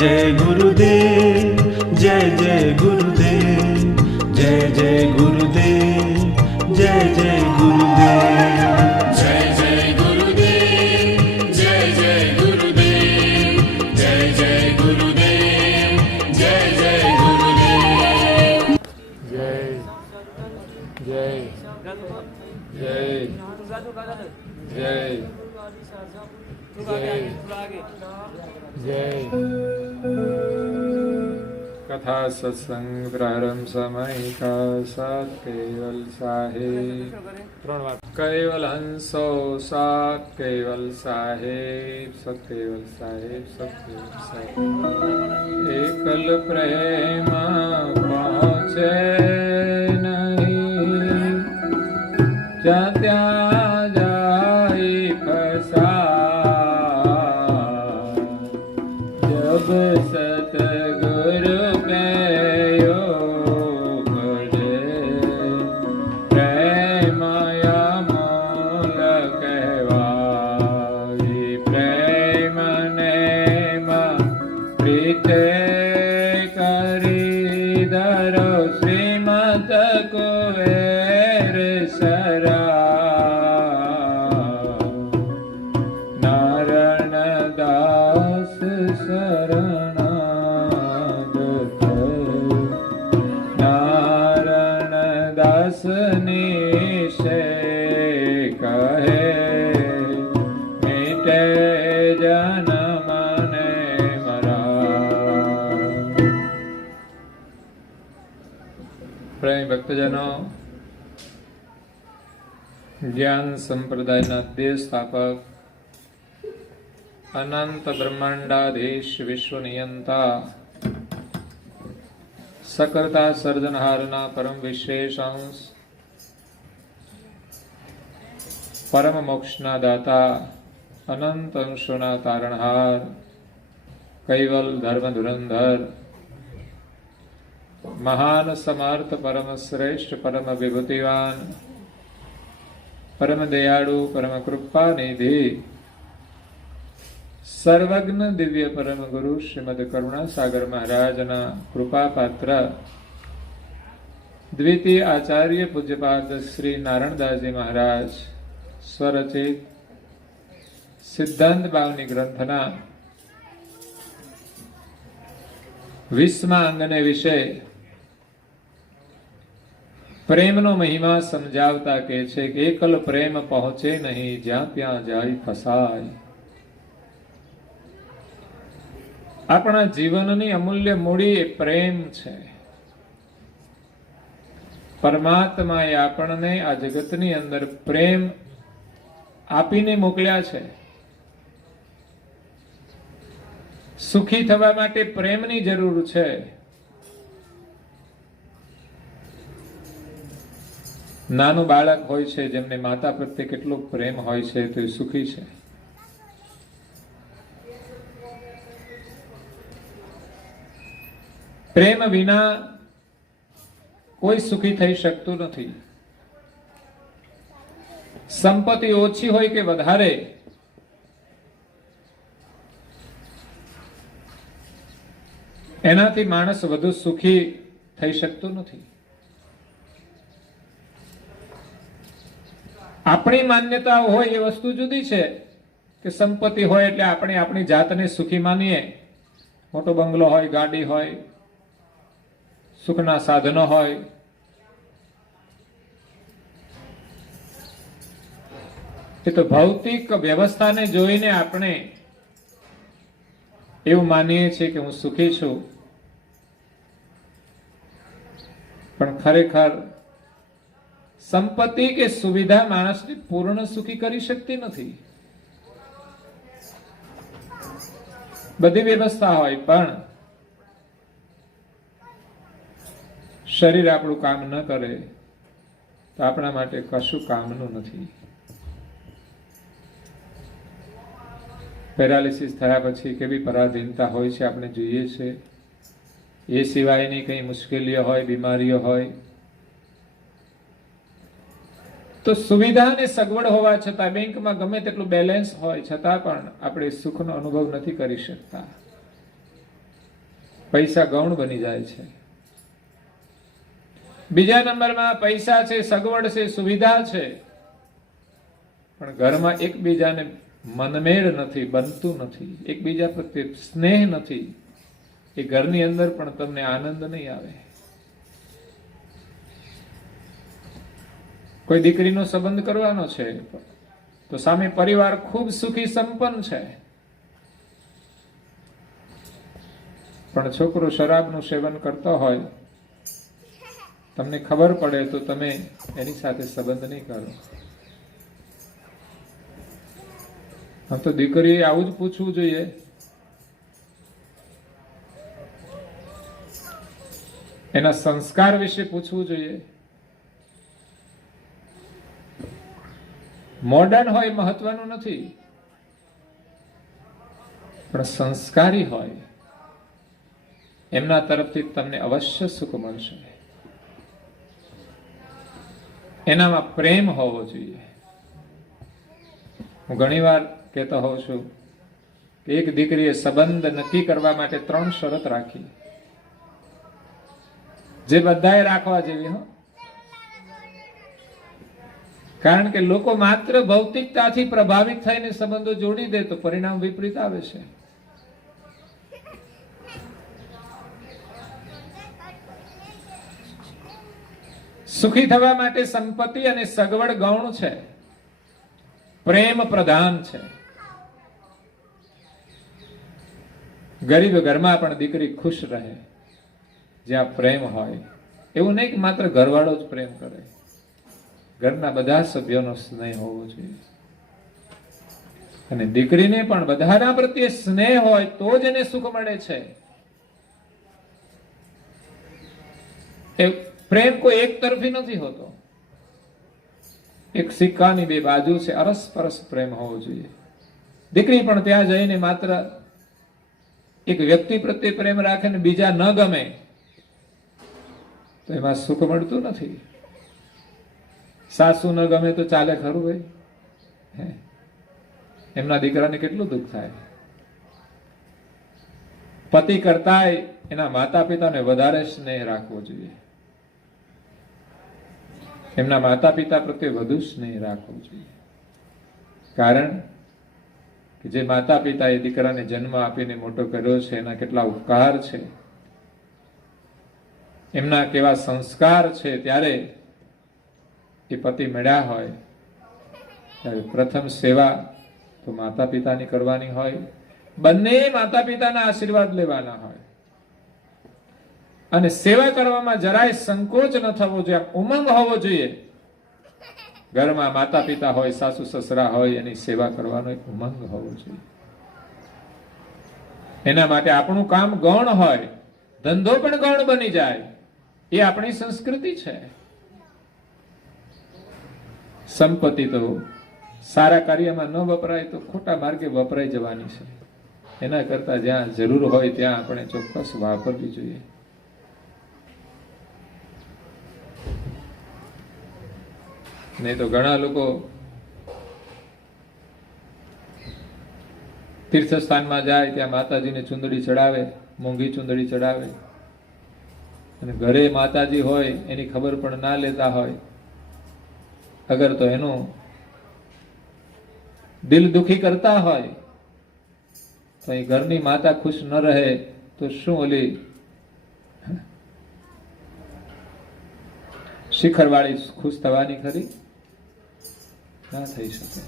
जय गुरुदेव, जय जय गुरुदेव, जय जय गुरुदेव, जय जय गुरुदेव, जय जय गुरुदेव, जय जय गुरुदेव, जय जय गुरुदेव, जय जय गुरुदेव। जय जय जय जय जय कथा सत्संग प्रारंभ समय का साथ केवल साहेब केवल हंसो साथ केवल साहेब सब केवल साहेब सब केवल साहेब एकल प्रेम पहुँचे नहीं त्या जाई फसा जब सतगुरु पे योग दे प्रेमया मूल कहवाई प्रेम नेम प्रीते करी धरो श्रीमत कुबेर सरा नारायण दास शरणागत नारायण दास निशे कहे मीटे जन्म ने मरा। प्रेम भक्तजनों, ज्ञान संप्रदायના દેહ સ્થાપક અનંત બ્રહ્માંડાધીશ વિશ્વ નિયંતા સકર્તા સર્જનહારના પરમ વિશેષ અંશ પરમ મોક્ષના દાતા અનંત અંશોના તારણહાર કૈવલ ધર્મ ધુરંધર મહાન સમર્થ પરમ શ્રેષ્ઠ પરમ વિભૂતિવાન પરમ દયાળુ પરમ કૃપા નિધિ સર્વજ્ઞ દિવ્ય પરમ ગુરુ શ્રીમદ કરુણાસાગર મહારાજના કૃપા પાત્ર દ્વિતીય આચાર્ય પૂજ્યપાદ શ્રી નારાયણદાસજી મહારાજ સ્વરચિત સિદ્ધાંત બાવની ગ્રંથના 20મા અંગને વિશે પ્રેમનો મહિમા સમજાવતા કહે છે કે એકલ પ્રેમ પહોંચે નહીં જ્યાં ત્યાં જાય ફસાય. આપણા જીવનની અમૂલ્ય મૂડી એ પ્રેમ છે. પરમાત્માએ આપણને આ જગતની અંદર પ્રેમ આપીને મોકલ્યા છે. સુખી થવા માટે પ્રેમની જરૂર છે. નાનું બાળક હોય છે જેમને માતા પ્રત્યે કેટલો પ્રેમ હોય છે તો એ સુખી છે. પ્રેમ વિના કોઈ સુખી થઈ શકતું નથી. સંપત્તિ ઓછી હોય કે વધારે, એનાથી માણસ વધુ સુખી થઈ શકતો નથી. આપણી માન્યતા હોય એ વસ્તુ જુદી છે કે સંપત્તિ હોય એટલે આપણે આપણી જાતને સુખી માનીએ. મોટો બંગલો હોય, ગાડી હોય, સુખના સાધનો હોય, એ તો ભૌતિક વ્યવસ્થાને જોઈને આપણે એવું માનીએ છીએ કે હું સુખી છું. પણ ખરેખર સંપત્તિ કે સુવિધા માણસને પૂર્ણ સુખી કરી શકતી નથી. બધી વ્યવસ્થા હોય પણ શરીર આપણું કામ ન કરે તો આપણા માટે કશું કામનું નથી. પેરાલિસિસ થયા પછી કેવી પરાધીનતા હોય છે આપણે જોઈએ છે. એ સિવાયની કઈ મુશ્કેલીઓ હોય, બીમારીઓ હોય તો સુવિધા અને સગવડ હોવા છતાં, બેંકમાં ગમે તેટલું બેલેન્સ હોય છતાં પણ આપણે સુખનો અનુભવ નથી કરી શકતા. પૈસા ગૌણ બની જાય છે. બીજા નંબરમાં પૈસા છે, સગવડ છે, સુવિધા છે, પણ ઘરમાં એકબીજાને મનમેળ નથી, બનતું નથી, એકબીજા પ્રત્યે સ્નેહ નથી, એ ઘરની અંદર પણ તમને આનંદ નહીં આવે. કોઈ દીકરીનો સંબંધ કરવાનો છે તો સામે પરિવાર ખૂબ સુખી સંપન્ન છે, પણ છોકરો શરાબનું સેવન કરતો હોય, તમને ખબર પડે તો તમે એની સાથે સંબંધ નહીં કરો. આમ તો દીકરીએ આવું જ પૂછવું જોઈએ. એના સંસ્કાર વિશે પૂછવું જોઈએ. મોડર્ન હોય મહત્વનું નથી, પણ સંસ્કારી હોય એમના તરફથી તમને અવશ્ય સુખ મળશે. એનામાં પ્રેમ હોવો જોઈએ. હું ઘણીવાર કહેતો હોઉં છું કે એક દીકરીએ સંબંધ નક્કી કરવા માટે 3 શરત રાખી, જે બધાએ રાખવા જેવી. કારણ કે લોકો માત્ર ભૌતિકતાથી પ્રભાવિત થઈને સંબંધો જોડી દે તો પરિણામ વિપરીત આવે છે. સુખી થવા માટે સંપત્તિ અને સગવડ ગૌણ છે, પ્રેમ પ્રધાન છે. ગરીબ ઘરમાં પણ દીકરી ખુશ રહે જ્યાં પ્રેમ હોય. એવું નહીં કે માત્ર ઘરવાળો જ પ્રેમ કરે, ઘરના બધા સભ્યોનો સ્નેહ હોવો જોઈએ. અને દીકરીને પણ બધાના પ્રત્યે સ્નેહ હોય તો જ એને સુખ મળે છે. પ્રેમ કોઈ એક તરફી નથી હોતો, એક સિક્કાની 2 બાજુ છે. અરસપરસ પ્રેમ હોવો જોઈએ. દીકરી પણ ત્યાં જઈને માત્ર એક વ્યક્તિ પ્રત્યે પ્રેમ રાખે ને બીજા ન ગમે તો એમાં સુખ મળતું નથી. સાસુ ન ગમે તો ચાલે ખરું ભાઈ? એમના દીકરાને કેટલું દુઃખ થાય. પતિ કરતાંય એના માતા પિતાને વધારે સ્નેહ રાખવો જોઈએ. એમના માતા પિતા પ્રત્યે વધુ સ્નેહ રાખવો જોઈએ. કારણ કે જે માતા પિતાએ દીકરાને જન્મ આપીને મોટો કર્યો છે એના કેટલા ઉપકાર છે, એમના કેવા સંસ્કાર છે. ત્યારે એ પતિ મળ્યા હોય ત્યારે પ્રથમ સેવા તો માતા પિતાની કરવાની હોય. બંને માતા પિતાના આશીર્વાદ લેવાના હોય અને સેવા કરવામાં જરાય સંકોચ ન થવો જોઈએ, ઉમંગ હોવો જોઈએ. ઘરમાં માતા પિતા હોય, સાસુ સસરા હોય, એની સેવા કરવાનો એક ઉમંગ હોવો જોઈએ. એના માટે આપણું કામ ગૌણ હોય, ધંધો પણ ગૌણ બની જાય, એ આપણી સંસ્કૃતિ છે. સંપત્તિ તો સારા કાર્યમાં ન વપરાય તો ખોટા માર્ગે વપરાઈ જવાની છે. એના કરતા જ્યાં જરૂર હોય ત્યાં આપણે ચોક્કસ વાપરવી જોઈએ. નહીં તો ઘણા લોકો તીર્થસ્થાનમાં જાય ત્યાં માતાજીને ચુંદડી ચડાવે, મોંઘી ચુંદડી ચડાવે, અને ઘરે માતાજી હોય એની ખબર પણ ના લેતા હોય. અગર તો એનું દિલ દુખી કરતા હોય તો એ ઘરની માતા ખુશ ન રહે તો શું ઓલી શિખરવાળી ખુશ થવાની ખરી? ના થઈ શકે.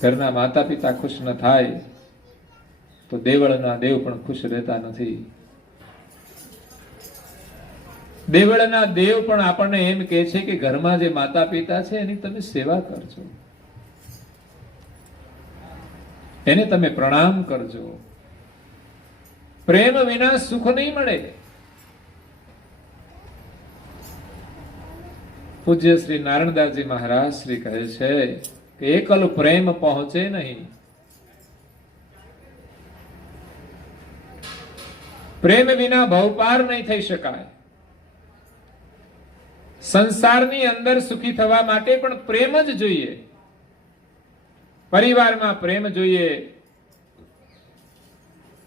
ઘરના માતા પિતા ખુશ ન થાય તો દેવળના દેવ પણ ખુશ રહેતા નથી. દેવળના દેવ પણ આપણને એમ કહે છે કે ઘરમાં જે માતા પિતા છે એની તમે સેવા કરજો, એને તમે પ્રણામ કરજો. પ્રેમ વિના સુખ નહીં મળે. પૂજ્ય શ્રી નારાયણદાસજી મહારાજ શ્રી કહે છે કે એકલ પ્રેમ પહોંચે નહીં. પ્રેમ વિના ભવપાર નહીં થઈ શકાય. સંસારની અંદર સુખી થવા માટે પણ પ્રેમ જ જોઈએ. પરિવારમાં પ્રેમ જોઈએ,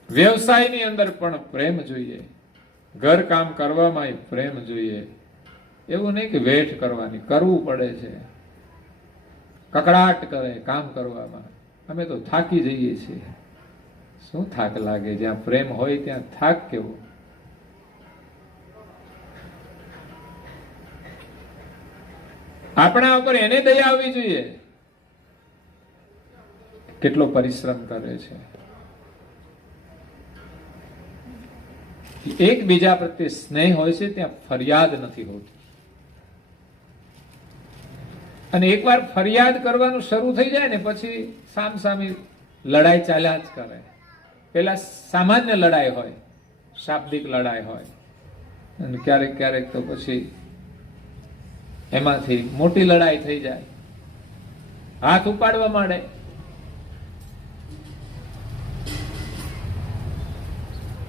વ્યવસાયની અંદર પણ પ્રેમ જોઈએ, ઘર કામ કરવામાં પ્રેમ જોઈએ. એવું નહીં કે વેઠ કરવાની, કરવું પડે છે, કકડાટ કરે કામ કરવામાં. અમે તો થાકી જઈએ છીએ. શું થાક લાગે? જ્યાં પ્રેમ હોય ત્યાં થાક કેવો? આપણા ઉપર એને દયા આવવી જોઈએ. કેટલો પરિશ્રમ કરે છે, એકબીજા પ્રત્યે સ્નેહ હોય છે, ત્યાં ફરિયાદ નથી હોતી. અને એકવાર ફરિયાદ કરવાનું શરૂ થઈ જાય ને પછી સામસામી લડાઈ ચાલ્યા જ કરે. પેલા સામાન્ય લડાઈ હોય, શાબ્દિક લડાઈ હોય, અને ક્યારેક ક્યારેક તો પછી એમાંથી મોટી લડાઈ થઈ જાય, હાથ ઉપાડવા માંડે.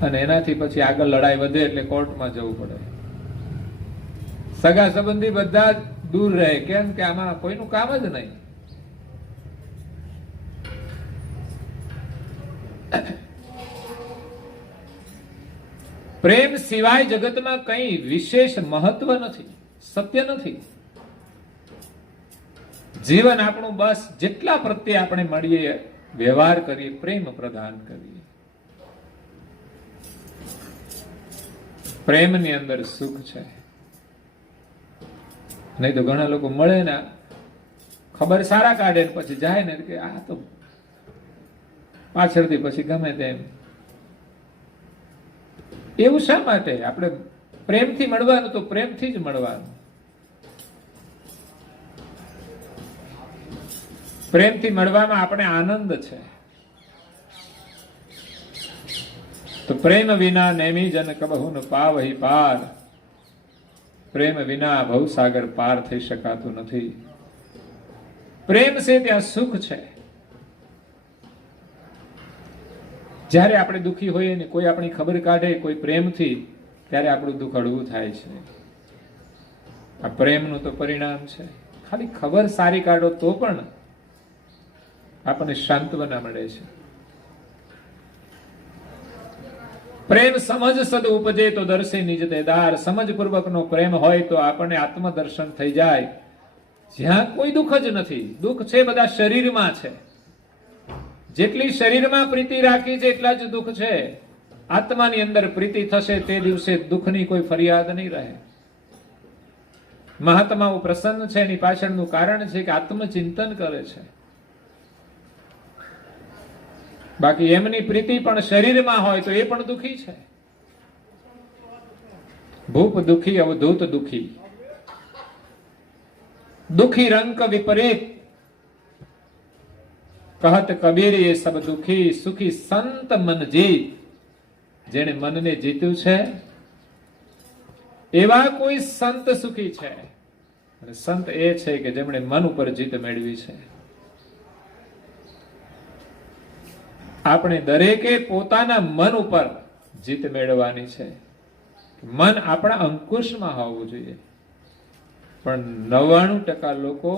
અને એનાથી પછી આગળ લડાઈ વધે એટલે કોર્ટમાં જવું પડે. સગા સંબંધી બધા દૂર રહે. કેમ કે આમાં કોઈનું કામ જ નહીં. પ્રેમ સિવાય જગતમાં કંઈ વિશેષ મહત્વ નથી, સત્ય નથી. જીવન આપણું બસ જેટલા પ્રત્યે આપણે મળીએ, વ્યવહાર કરીએ, પ્રેમ પ્રદાન કરીએ. પ્રેમની અંદર સુખ છે. નહીં તો ઘણા લોકો મળે ને ખબર સારા કાઢે ને પછી જાય ને કે આ તો પાછળથી પછી ગમે તેમ. એવું શા માટે? આપણે પ્રેમથી મળવાનું તો પ્રેમથી જ મળવાનું. પ્રેમથી મળવામાં આપણે આનંદ છે. તો પ્રેમ વિના નેમી જન કબહુ ન પાવહી પાર. પ્રેમ વિના ભવસાગર પાર થઈ શકાતું નથી. પ્રેમ છે ત્યાં સુખ છે. જ્યારે આપણે દુઃખી હોઈએ ને કોઈ આપણી ખબર કાઢે કોઈ પ્રેમથી, ત્યારે આપણું દુઃખ હળવું થાય છે. આ પ્રેમનું તો પરિણામ છે. ખાલી ખબર સારી કાઢો તો પણ આપણને સાંત્વના મળે છે. પ્રેમ સમજ સદ ઉપજે તો દર્શે નિજ દેદાર. સમજપૂર્વકનો પ્રેમ હોય તો આપણને આત્મદર્શન થઈ જાય. જ્યાં કોઈ દુઃખ જ નથી. દુઃખ છે બધા શરીરમાં છે. જેટલી શરીરમાં પ્રીતિ રાખી છે એટલા જ દુઃખ છે. આત્માની અંદર પ્રીતિ થશે તે દિવસે દુઃખની કોઈ ફરિયાદ નહીં રહે. મહાત્માઓ પ્રસન્ન છે એની પાછળનું કારણ છે કે આત્મચિંતન કરે છે. બાકી એમની પ્રીતિ પણ શરીરમાં હોય તો એ પણ દુઃખી છે. ભૂપ દુઃખી અવધૂત દુઃખી. દુઃખી રંક વિપરીત કહત કબીર એ સબ દુઃખી. સુખી સંત મન જીત. જેણે મનને જીત્યું છે એવા કોઈ સંત સુખી છે. અને સંત એ છે કે જેમણે મન ઉપર જીત મેળવી છે. આપણે દરેકે પોતાના મન ઉપર જીત મેળવવાની છે. મન આપણા અંકુશમાં હોવું જોઈએ. પણ 99% લોકો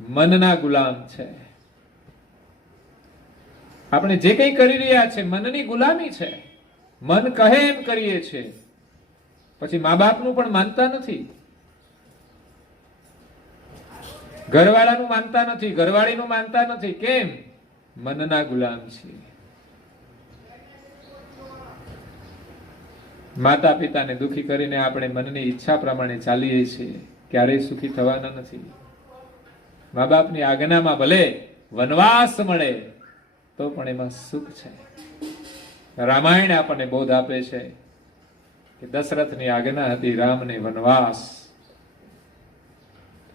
મનના ગુલામ છે. આપણે જે કંઈ કરી રહ્યા છે મનની ગુલામી છે. મન કહે એમ કરીએ છીએ. પછી મા બાપનું પણ માનતા નથી, ઘરવાળાનું માનતા નથી, ઘરવાળીનું માનતા નથી. કેમ? મનના ગુલામ છીએ. માતા પિતાને દુખી કરીને આપણે મનની ઈચ્છા પ્રમાણે ચાલીએ છીએ, ક્યારેય સુખી થવાના નથી. મા બાપની આજ્ઞામાં ભલે વનવાસ મળે તો પણ એમાં સુખ છે. રામાયણ આપણને બોધ આપે છે કે દશરથની આજ્ઞા હતી રામને વનવાસ.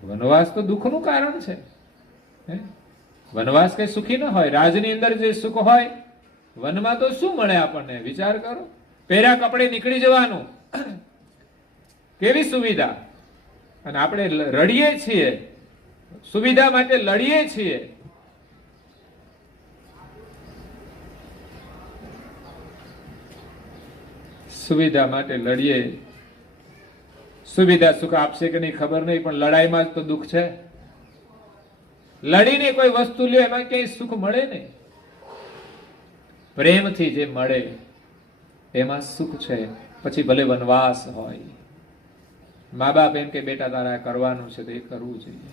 વનવાસ તો દુઃખનું કારણ છે. વનવાસ કઈ સુખી ન હોય. રાજની અંદર જે સુખ હોય વનમાં તો શું મળે આપણને? વિચાર કરો. પહેર્યા કપડે નીકળી જવાનું, કેવી સુવિધા. અને આપણે રડીએ છીએ, સુવિધા માટે લડીએ છીએ. સુવિધા માટે લડીએ. સુવિધા સુખ આપશે કે નહીં ખબર નહીં, પણ લડાઈમાં જ તો દુઃખ છે. લડીને કોઈ વસ્તુ લ્યો એમાં ક્યાંય સુખ મળે નહીં. પ્રેમથી જે મળે એમાં સુખ છે. પછી ભલે વનવાસ હોય, મા બાપ એમ કે બેટા તારા કરવાનું છે તો એ કરવું જોઈએ.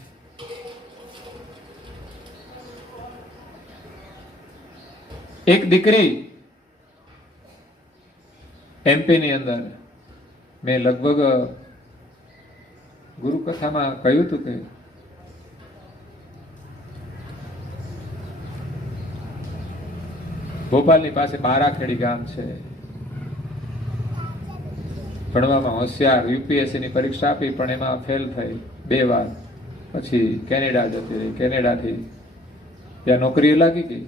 એક દીકરી એમપી ની અંદર, મેં લગભગ ગુરુકથામાં કહ્યું હતું કે ભોપાલની પાસે બારાખેડી ગામ છે, ભણવામાં હોશિયાર, યુપીએસસી ની પરીક્ષા આપી પણ એમાં ફેલ થઈ 2 વાર. પછી કેનેડા જતી રહી, કેનેડાથી ત્યાં નોકરી લાગી ગઈ.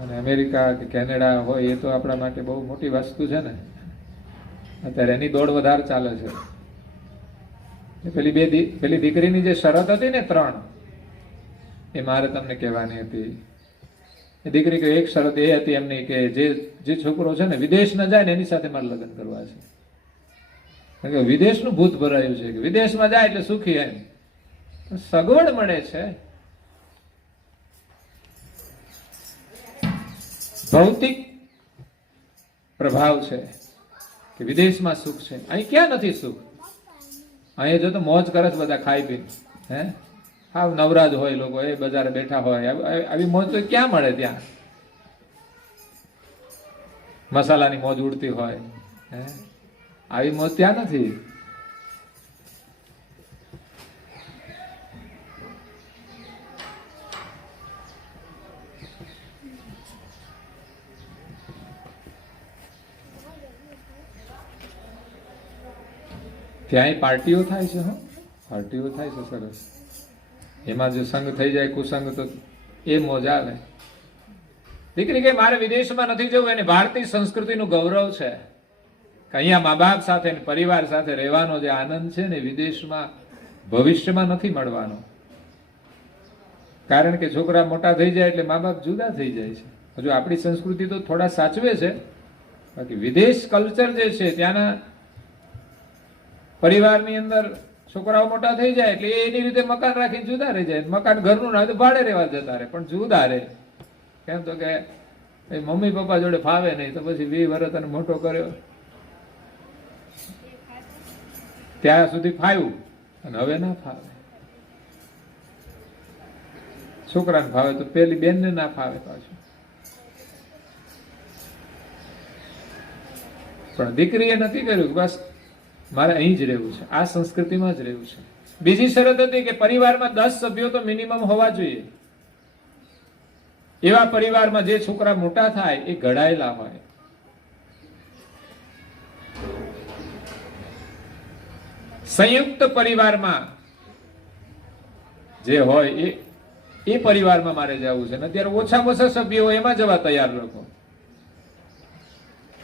અને અમેરિકા કે કેનેડા હોય એ તો આપણા માટે બહુ મોટી વસ્તુ છે ને. અત્યારે એની દોડ વધારે ચાલે છે. પેલી દીકરીની જે શરત હતી ને 3, એ મારે તમને કહેવાની હતી. એ દીકરી કે એક શરત એ હતી એમની કે જે છોકરો છે ને વિદેશ ન જાય ને એની સાથે મારે લગ્ન કરવા છે. કારણ કે વિદેશનું ભૂત ભરાયું છે કે વિદેશમાં જાય એટલે સુખી. એમ સગવડ મળે છે, ભૌતિક પ્રભાવ છે કે વિદેશમાં સુખ છે. અહીં ક્યાં નથી સુખ? અહીંયા જો તો મોજ કરે છે બધા ખાઈ પીને. હા, નવરાજ હોય લોકો, એ બજારે બેઠા હોય, આવી મોજ તો ક્યાં મળે? ત્યાં મસાલાની મોજ ઉડતી હોય, આવી મોજ ત્યાં નથી. ત્યાંય પાર્ટીઓ થાય છે. પાર્ટીઓ થાય છે સરસ. એમાં જો સંગ થઈ જાય કુસંગ તો એ મોજ આવે. દીકરી કે મારે વિદેશમાં નથી જવું, એને ભારતીય સંસ્કૃતિનું ગૌરવ છે કે અહીંયા મા બાપ સાથે પરિવાર સાથે રહેવાનો જે આનંદ છે ને વિદેશમાં ભવિષ્યમાં નથી મળવાનો. કારણ કે છોકરા મોટા થઈ જાય એટલે મા બાપ જુદા થઈ જાય છે. હજુ આપણી સંસ્કૃતિ તો થોડા સાચવે છે, બાકી વિદેશ કલ્ચર જે છે ત્યાંના પરિવારની અંદર છોકરાઓ મોટા થઈ જાય એટલે એની રીતે મકાન રાખીને જુદા રહી જાય. મકાન ઘરનું ના તો ભાડે રહેવા જતા રહે, પણ જુદા રહે. કેમ તો કે મમ્મી પપ્પા જોડે ફાવે નહીં, તો પછી 20 વર્ષ તને મોટો કર્યો ત્યાં સુધી ફાવ્યું અને હવે ના ફાવે. છોકરાને ફાવે તો પેલી બેનને ના ફાવે પાછું. પણ દીકરીએ નક્કી કર્યું કે બસ મારે અહીં જ રહેવું છે, આ સંસ્કૃતિમાં જ રહેવું છે. બીજી શરત હતી કે પરિવારમાં 10 સભ્યો તો મિનિમમ હોવા જોઈએ. એવા પરિવારમાં જે છોકરા મોટા થાય એ ઘડાયેલા હોય. સંયુક્ત પરિવારમાં જે હોય એ પરિવારમાં મારે જવું છે. અત્યારે ઓછામાં ઓછા સભ્યો હોય એમાં જવા તૈયાર લોકો.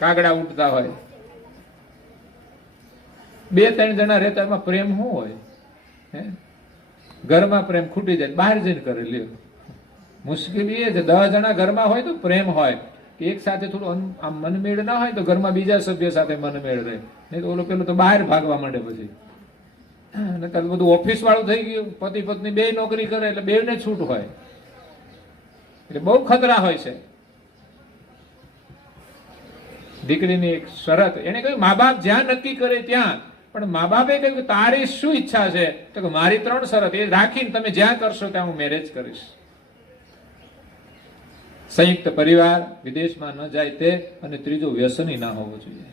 કાગડા ઉઠતા હોય, 2-3 જણા રહેતા એમાં પ્રેમ શું હોય? ઘરમાં પ્રેમ ખૂટી જાય, બહાર જઈને કરે લ્યો. મુશ્કેલી એ છે 10 જણા ઘરમાં હોય તો પ્રેમ હોય કે એક સાથે થોડું આમ મનમેળ ના હોય તો ઘરમાં બીજા સભ્ય સાથે મનમેળ રહે. નહીં તો ઓલો પેલો તો બહાર ભાગવા માંડે. પછી બધું ઓફિસ વાળું થઈ ગયું, પતિ પત્ની 2 નોકરી કરે એટલે 2ને છૂટ હોય, એટલે બહુ ખતરા હોય છે. દીકરીની એક શરત એને કહ્યું મા બાપ જ્યાં નક્કી કરે ત્યાં, પણ મા બાપે કહ્યું કે તારી શું ઈચ્છા છે? તો કે મારી 3 શરત એ રાખીને તમે જ્યાં કરશો ત્યાં હું મેરેજ કરીશ. સંયુક્ત પરિવાર, વિદેશમાં ન જાય તે, અને ત્રીજો વ્યસની ના હોવો જોઈએ.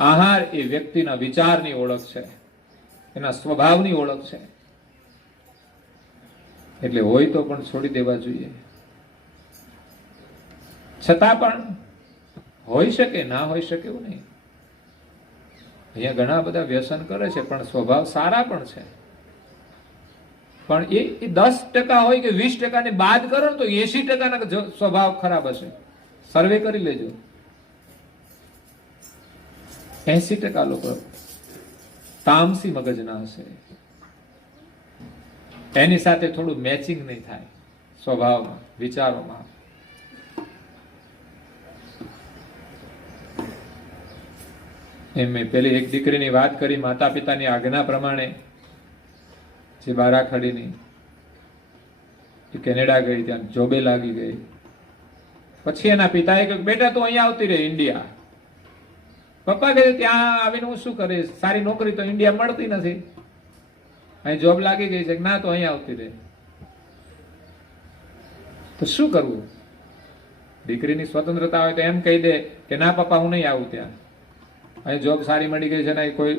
આહાર એ વ્યક્તિના વિચારની ઓળખ છે, એના સ્વભાવની ઓળખ છે. એટલે હોય તો પણ છોડી દેવા જોઈએ. છતાં પણ હોઈ શકે, ના હોઈ શકે એવું નહીં. અહીંયા ઘણા બધા વ્યસન કરે છે પણ સ્વભાવ સારા પણ છે. પણ એ 10% હોય કે 20% ને બાદ કરો તો 80% સ્વભાવ ખરાબ હશે. સર્વે કરી લેજો. 80% લોકો તામસી મગજના હશે. એની સાથે થોડું મેચિંગ નહીં થાય સ્વભાવમાં, વિચારોમાં. મેં પેલી એક દીકરીની વાત કરી, માતા પિતાની આજ્ઞા પ્રમાણે જે બારાખડીની, એ કેનેડા ગઈ, ત્યાં જોબે લાગી ગઈ. પછી એના પિતાએ કહ્યું, બેટા તું અહીંયા આવતી રહે ઇન્ડિયા. પપ્પા કહે, ત્યાં આવીને હું શું કરીશ, સારી નોકરી તો ઇન્ડિયા મળતી નથી, અહીં જોબ લાગી ગઈ છે. ના, તો અહીંયા આવતી રહે. તો શું કરવું? દીકરીની સ્વતંત્રતા હોય તો એમ કહી દે કે ના પપ્પા હું નહીં આવું ત્યાં, અહીં જોબ સારી મળી ગઈ છે ને કોઈ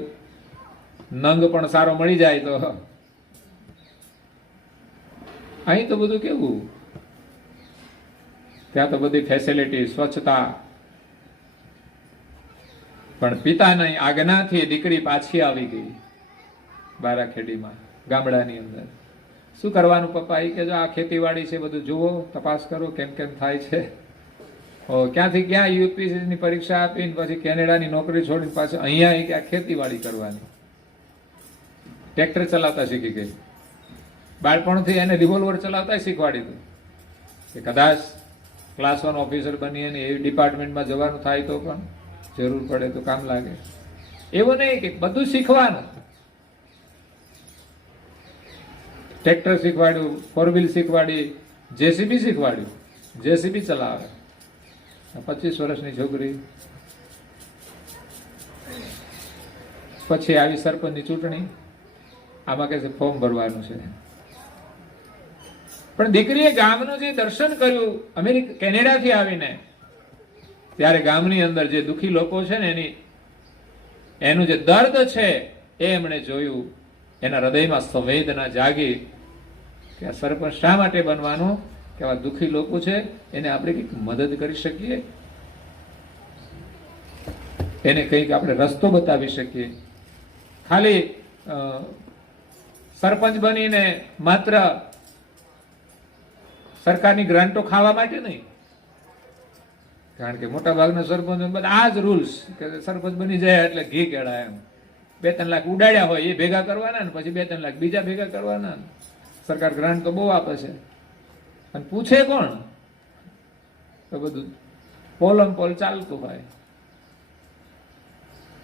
નંગ પણ સારો મળી જાય તો. અહીં તો બધું કેવું, ત્યાં તો બધી ફેસિલિટી, સ્વચ્છતા. પણ પિતાની આજ્ઞાથી દીકરી પાછી આવી ગઈ બારાખેડીમાં, ગામડાની અંદર. શું કરવાનું પપ્પા? એ કે જો આ ખેતીવાડી છે, બધું જુઓ, તપાસ કરો કેમ કેમ થાય છે. ક્યાંથી ક્યાં યુપીએસસી ની પરીક્ષા આપીને પછી કેનેડાની નોકરી છોડીને પાછું અહીંયા કે આ ખેતીવાડી કરવાની. ટ્રેક્ટર ચલાવતા શીખી ગઈ. બાળપણથી એને રિવોલ્વર ચલાવતા શીખવાડી દીધું કે કદાચ ક્લાસ 1 ઓફિસર બની અને એવી ડિપાર્ટમેન્ટમાં જવાનું થાય તો પણ જરૂર પડે તો કામ લાગે. એવું નહીં કે બધું શીખવાનું. ટ્રેક્ટર શીખવાડ્યું, 4 વ્હીલ શીખવાડી, જેસીબી શીખવાડ્યું, જેસીબી ચલાવે. 25 વર્ષની છોકરી. પછી આવી સરપંચની ચૂંટણી, આમાં કહે છે ફોર્મ ભરવાનું છે. પણ દીકરીએ ગામનું જે દર્શન કર્યું અમેરિકા કેનેડાથી આવીને, ત્યારે ગામની અંદર જે દુઃખી લોકો છે ને એનું જે દર્દ છે એ એમણે જોયું. એના હૃદયમાં સંવેદના જાગી કે આ સરપંચ શા માટે બનવાનું, કે આવા દુઃખી લોકો છે એને આપણે કંઈક મદદ કરી શકીએ, એને કંઈક આપણે રસ્તો બતાવી શકીએ. ખાલી સરપંચ બનીને માત્ર સરકારની ગ્રાન્ટો ખાવા માટે નહીં. કારણ કે મોટા ભાગના સરપંચ બધા આ જ રૂલ્સ કે સરપંચ બની જાય એટલે ઘી કેળાય. એમ 2-3 લાખ ઉડાડ્યા હોય એ ભેગા કરવાના ને પછી 2-3 લાખ બીજા ભેગા કરવાના. સરકાર ગ્રાન્ટ તો બહુ આપે છે અને પૂછે કોણ? તો બધું પોલમ પોલ ચાલતું હોય.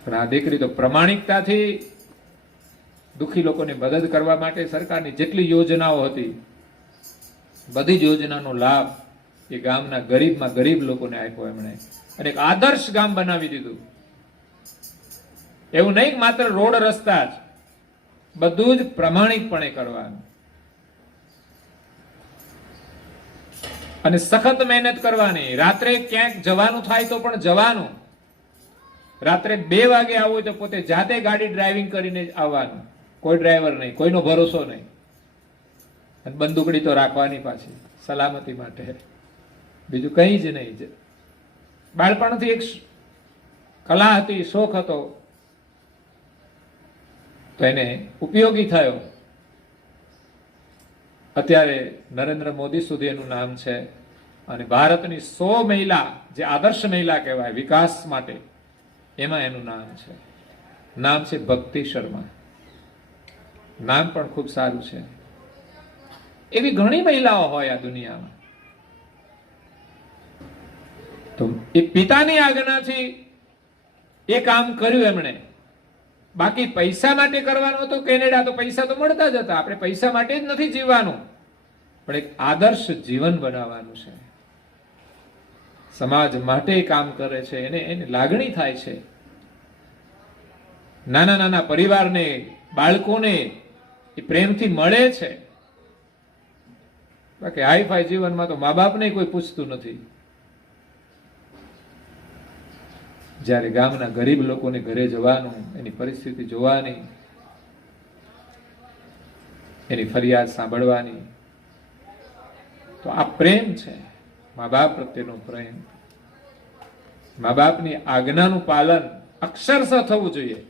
પણ આ દીકરી તો પ્રમાણિકતાથી દુઃખી લોકોને મદદ કરવા માટે સરકારની જેટલી યોજનાઓ હતી બધી જ યોજનાનો લાભ એ ગામના ગરીબમાં ગરીબ લોકોને આપ્યો એમણે, અને એક આદર્શ ગામ બનાવી દીધું. એવું નહીં માત્ર રોડ રસ્તા જ, બધું જ પ્રમાણિકપણે કરવાનું અને સખત મહેનત કરવાની. રાત્રે ક્યાંક જવાનું થાય તો પણ જવાનું. રાત્રે 2 વાગે આવવું હોય તો પોતે જાતે ગાડી ડ્રાઇવિંગ કરીને જ આવવાનું, કોઈ ડ્રાઈવર નહીં, કોઈનો ભરોસો નહીં. અને બંદૂકડી તો રાખવાની પાછી સલામતી માટે, બીજું કંઈ જ નહીં. બાળપણથી એક કલા હતી, શોખ હતો, તો એને ઉપયોગી થયો. અત્યારે નરેન્દ્ર મોદી સુધી એનું નામ છે અને ભારતની 100 મહિલા જે આદર્શ મહિલા કહેવાય વિકાસ માટે, એમાં એનું નામ છે. નામ છે ભક્તિ શર્મા. નામ પણ ખૂબ સારું છે. એવી ઘણી મહિલાઓ હોય આ દુનિયામાં. તો એ પિતાની આજ્ઞાથી એ કામ કર્યું એમણે. બાકી પૈસા માટે કરવાનું હતું કેનેડા, તો પૈસા તો મળતા જ હતા. આપણે પૈસા માટે જ નથી જીવવાનું, પણ એક આદર્શ જીવન બનાવવાનું છે. સમાજ માટે કામ કરે છે, એને લાગણી થાય છે. નાના નાના પરિવારને, બાળકોને એ પ્રેમથી મળે છે. બાકી હાઈફાઈ જીવનમાં તો મા બાપને કોઈ પૂછતું નથી. જ્યારે ગામના ગરીબ લોકોને ઘરે જવાનું, એની પરિસ્થિતિ જોવાની, એની ફરિયાદ સાંભળવાની, તો આ પ્રેમ છે, મા બાપ પ્રત્યેનો પ્રેમ. મા બાપની આજ્ઞાનું પાલન અક્ષરશઃ થવું જોઈએ.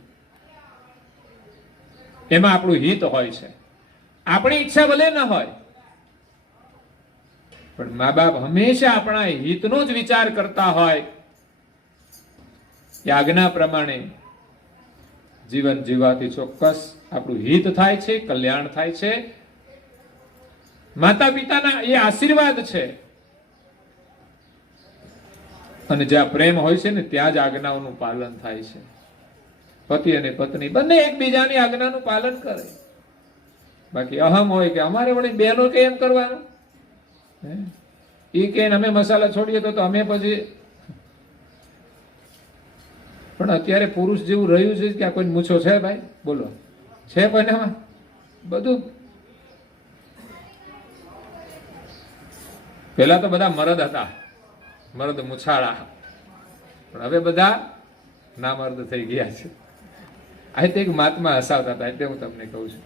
એમાં આપણું હિત હોય છે. આપણી ઈચ્છા ભલે ન હોય, પણ મા બાપ હંમેશા આપણા હિતનો જ વિચાર કરતા હોય. એ આજ્ઞા પ્રમાણે જીવન જીવવાથી ચોક્કસ આપણું હિત થાય છે, કલ્યાણ થાય છે. માતા પિતાના એ આશીર્વાદ છે. અને જ્યાં પ્રેમ હોય છે ને ત્યાં જ આજ્ઞાઓનું પાલન થાય છે. પતિ અને પત્ની બંને એકબીજાની આજ્ઞાનું પાલન કરે. બાકી અહમ હોય કે અમારે વળી બહેનો કે એમ કરવાનું, એ કે અમે મસાલા છોડીએ તો અમે પછી, પણ અત્યારે પુરુષ જેવું રહ્યું છે કે આ કોઈ મૂછો છે ભાઈ? બોલો, છે કોઈનામાં? બધું પેલા તો બધા મરદ હતા, મરદ મૂછાળા, પણ હવે બધા ના મર્દ થઈ ગયા છે. આ તો એક મહાત્મા હસાવતા હતા એટલે હું તમને કહું છું.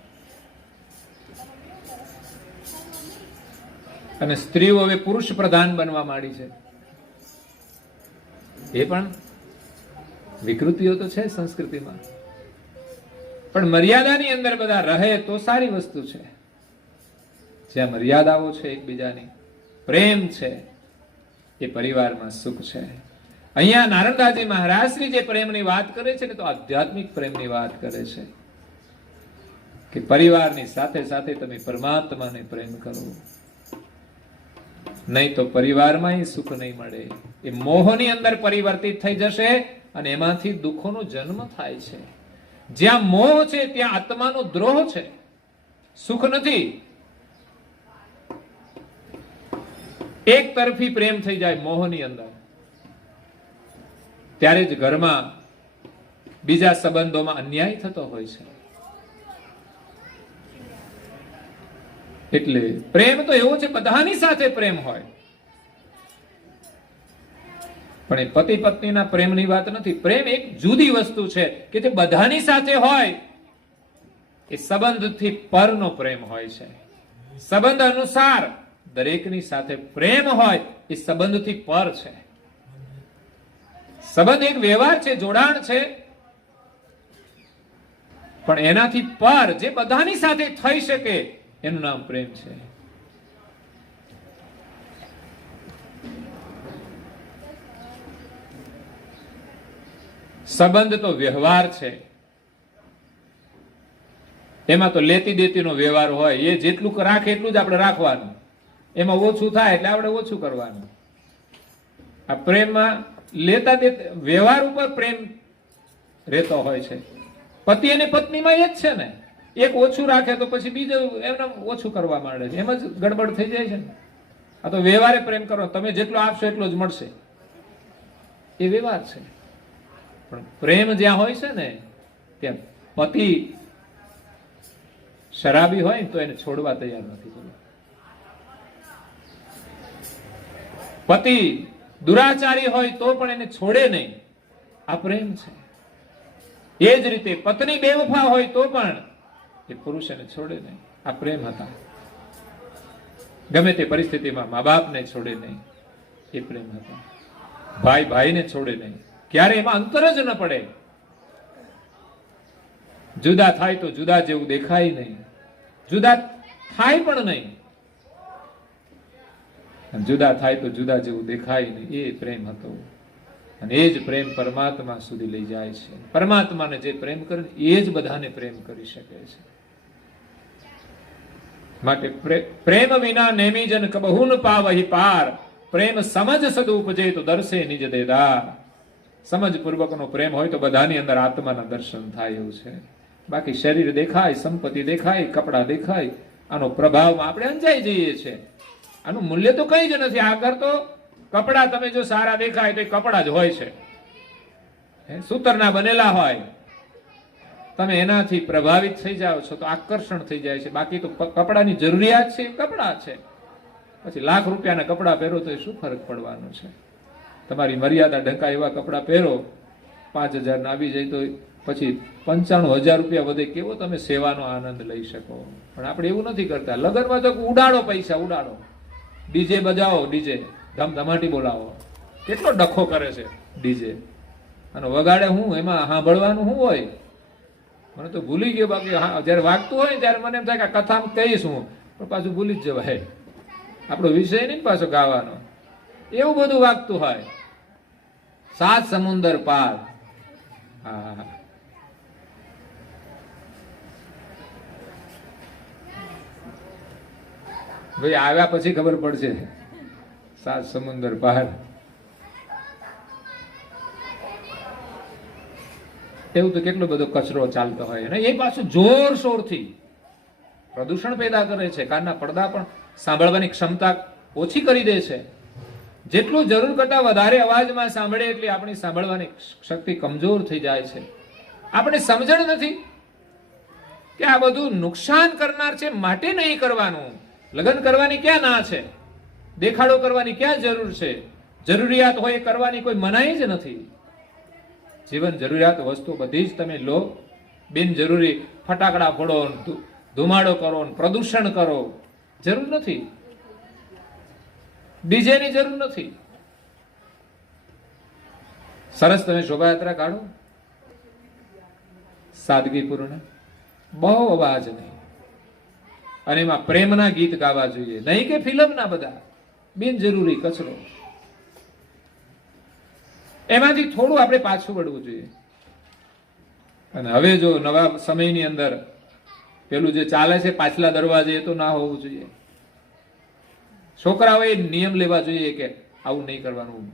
અને સ્ત્રીઓ હવે પુરુષ પ્રધાન બનવા માંડી છે. એ પણ વિકૃતિઓ તો છે સંસ્કૃતિમાં, પણ મર્યાદાની અંદર બધા રહે તો સારી વસ્તુ છે. જ્યાં મર્યાદાઓ છે, એકબીજાની પ્રેમ છે, એ પરિવારમાં સુખ છે. અહીંયા નારણદાસજી મહારાજશ્રી જે પ્રેમની વાત કરે છે ને, તો આધ્યાત્મિક પ્રેમની વાત કરે છે કે પરિવારની સાથે સાથે તમે પરમાત્માને પ્રેમ કરો, નહીં તો પરિવારમાં સુખ નહીં મળે. એ મોહની અંદર પરિવર્તિત થઈ જશે અને એમાંથી દુઃખોનો જન્મ થાય છે. જ્યાં મોહ છે ત્યાં આત્માનો દ્રોહ છે, સુખ નથી. એક તરફી પ્રેમ થઈ જાય મોહની અંદર, ત્યારે જ ઘરમાં બીજા સંબંધોમાં અન્યાય થતો હોય છે. એટલે પ્રેમ તો એવો છે, બધાની સાથે પ્રેમ હોય, પણ એ પતિ પત્નીના પ્રેમની વાત નથી. પ્રેમ એક જુદી વસ્તુ છે કે જે બધાની સાથે હોય, એ સંબંધથી પરનો પ્રેમ હોય છે. સંબંધ અનુસાર દરેકની સાથે પ્રેમ હોય, એ સંબંધથી પર છે. સંબંધ એક વ્યવહાર છે, જોડાણ છે, પણ એનાથી પર જે બધાની સાથે થઈ શકે એનું નામ પ્રેમ છે. સંબંધ તો વ્યવહાર છે, એમાં તો લેતી દેતીનો વ્યવહાર હોય. એ જેટલું રાખે એટલું જ આપણે રાખવાનું, એમાં ઓછું થાય એટલે આપણે ઓછું કરવાનું. આ પ્રેમમાં લેતા દેતા વ્યવહાર ઉપર પ્રેમ રહેતો હોય છે. પતિ અને પત્નીમાં એ જ છે ને, એક ઓછું રાખે તો પછી બીજું એમને ઓછું કરવા માંડે છે, એમ જ ગડબડ થઈ જાય છે ને. આ તો વ્યવહારે પ્રેમ કરો, તમે જેટલો આપશો એટલો જ મળશે, એ વ્યવહાર છે. પણ પ્રેમ જ્યાં હોય છે ને, ત્યાં પતિ શરાબી હોય તો એને છોડવા તૈયાર નથી. પતિ દુરાચારી હોય તો પણ એને છોડે નહીં, આ પ્રેમ છે. એ જ રીતે પત્ની બેવફા હોય તો પણ એ પુરુષ એને છોડે નહીં, આ પ્રેમ હતા. ગમે તે પરિસ્થિતિમાં મા બાપને છોડે નહીં, એ પ્રેમ હતા. ભાઈ ભાઈને છોડે નહીં, ક્યારે એમાં અંતર જ ન પડે. જુદા થાય તો જુદા જેવું દેખાય નહીં, જુદા થાય પણ નહીં, જુદા થાય તો જુદા જેવું દેખાય નહીં, એ પ્રેમ હતો. અને એ જ પ્રેમ પરમાત્મા સુધી લઈ જાય છે. પરમાત્માને જે પ્રેમ કરે એ જ બધાને પ્રેમ કરી શકે છે. માટે પ્રેમ વિના નેમી જન કબહુ ન પાવહી પાર. પ્રેમ સમજ સદ ઉપજે તો દર્શે નિજ દેદાર. સમજ પૂર્વકનો પ્રેમ હોય તો બધાની અંદર આત્માના દર્શન થાય એવું છે. બાકી શરીર દેખાય, સંપત્તિ દેખાય, કપડા દેખાય, આનો પ્રભાવમાં આપણે અંજાઈ જઈએ છીએ. આનું મૂલ્ય તો કઈ જ નથી. આગળ તો કપડા તમે જો સારા દેખાય તો એ કપડા જ હોય છે, સૂતરના બનેલા હોય, તમે એનાથી પ્રભાવિત થઈ જાઓ છો તો આકર્ષણ થઈ જાય છે. બાકી તો કપડાની જરૂરિયાત છે, કપડા છે. પછી લાખ રૂપિયાના કપડા પહેરો તો એ શું ફરક પડવાનો છે? તમારી મર્યાદા ઢંકાય એવા કપડા પહેરો, 5,000 ના આવી જાય તો પછી 95,000 રૂપિયા વધે, કેવો તમે સેવાનો આનંદ લઈ શકો. પણ આપણે એવું નથી કરતા. લગનમાં તો ઉડાડો, પૈસા ઉડાડો, ડીજે બજાવો, ડીજે ધમધમાટી બોલાવો. કેટલો ડખો કરે છે ડીજે, અને વગાડે હું, એમાં સાંભળવાનું શું હોય? મને તો ભૂલી ગયો. બાકી જયારે વાગતું હોય ત્યારે મને એમ થાય કે કથામાં કહીશ હું, પણ પાછું ભૂલી જ જવાય. આપણો વિષય નહીં પાછો ગાવાનો, એવું બધું વાગતું હોય. 7 સમુંદર પાર. હા, ભાઈ આવ્યા પછી ખબર પડશે. 7 સમુંદર પાર. એવું તો કેટલો બધો કચરો ચાલતો હોય, અને એ પાછું જોરશોરથી પ્રદૂષણ પેદા કરે છે. કાનના પડદા પણ સાંભળવાની ક્ષમતા ઓછી કરી દે છે. જેટલું જરૂર કરતા વધારે અવાજમાં સાંભળે એટલી આપણી સાંભળવાની શક્તિ કમજોર થઈ જાય છે. આપણે સમજણ નથી કે આ બધું નુકસાન કરનાર છે, માટે નહીં કરવાનું. લગ્ન કરવાની ક્યાં ના છે? દેખાડો કરવાની ક્યાં જરૂર છે? જરૂરિયાત હોય એ કરવાની કોઈ મનાઈ જ નથી. જીવન જરૂરિયાત વસ્તુ બધી જ તમે લો, બિનજરૂરી ફટાકડા ફોડો, ધુમાડો કરો, પ્રદૂષણ કરો, જરૂર નથી. ડીજે ની જરૂર નથી. સરસ તમે શોભાયાત્રા કાઢો, સાદગીપૂર્ણ, બહુ અવાજ નહીં, અને એમાં પ્રેમના ગીત ગાવા જોઈએ, નહીં કે ફિલ્મના બધા બિનજરૂરી કચરો. એમાંથી થોડું આપણે પાછું વળવું જોઈએ. અને હવે જો નવા સમયની અંદર પેલું જે ચાલે છે પાછલા દરવાજે, એ તો ના હોવું જોઈએ. છોકરાઓએ નિયમ લેવા જોઈએ કે આવું નહીં કરવાનું.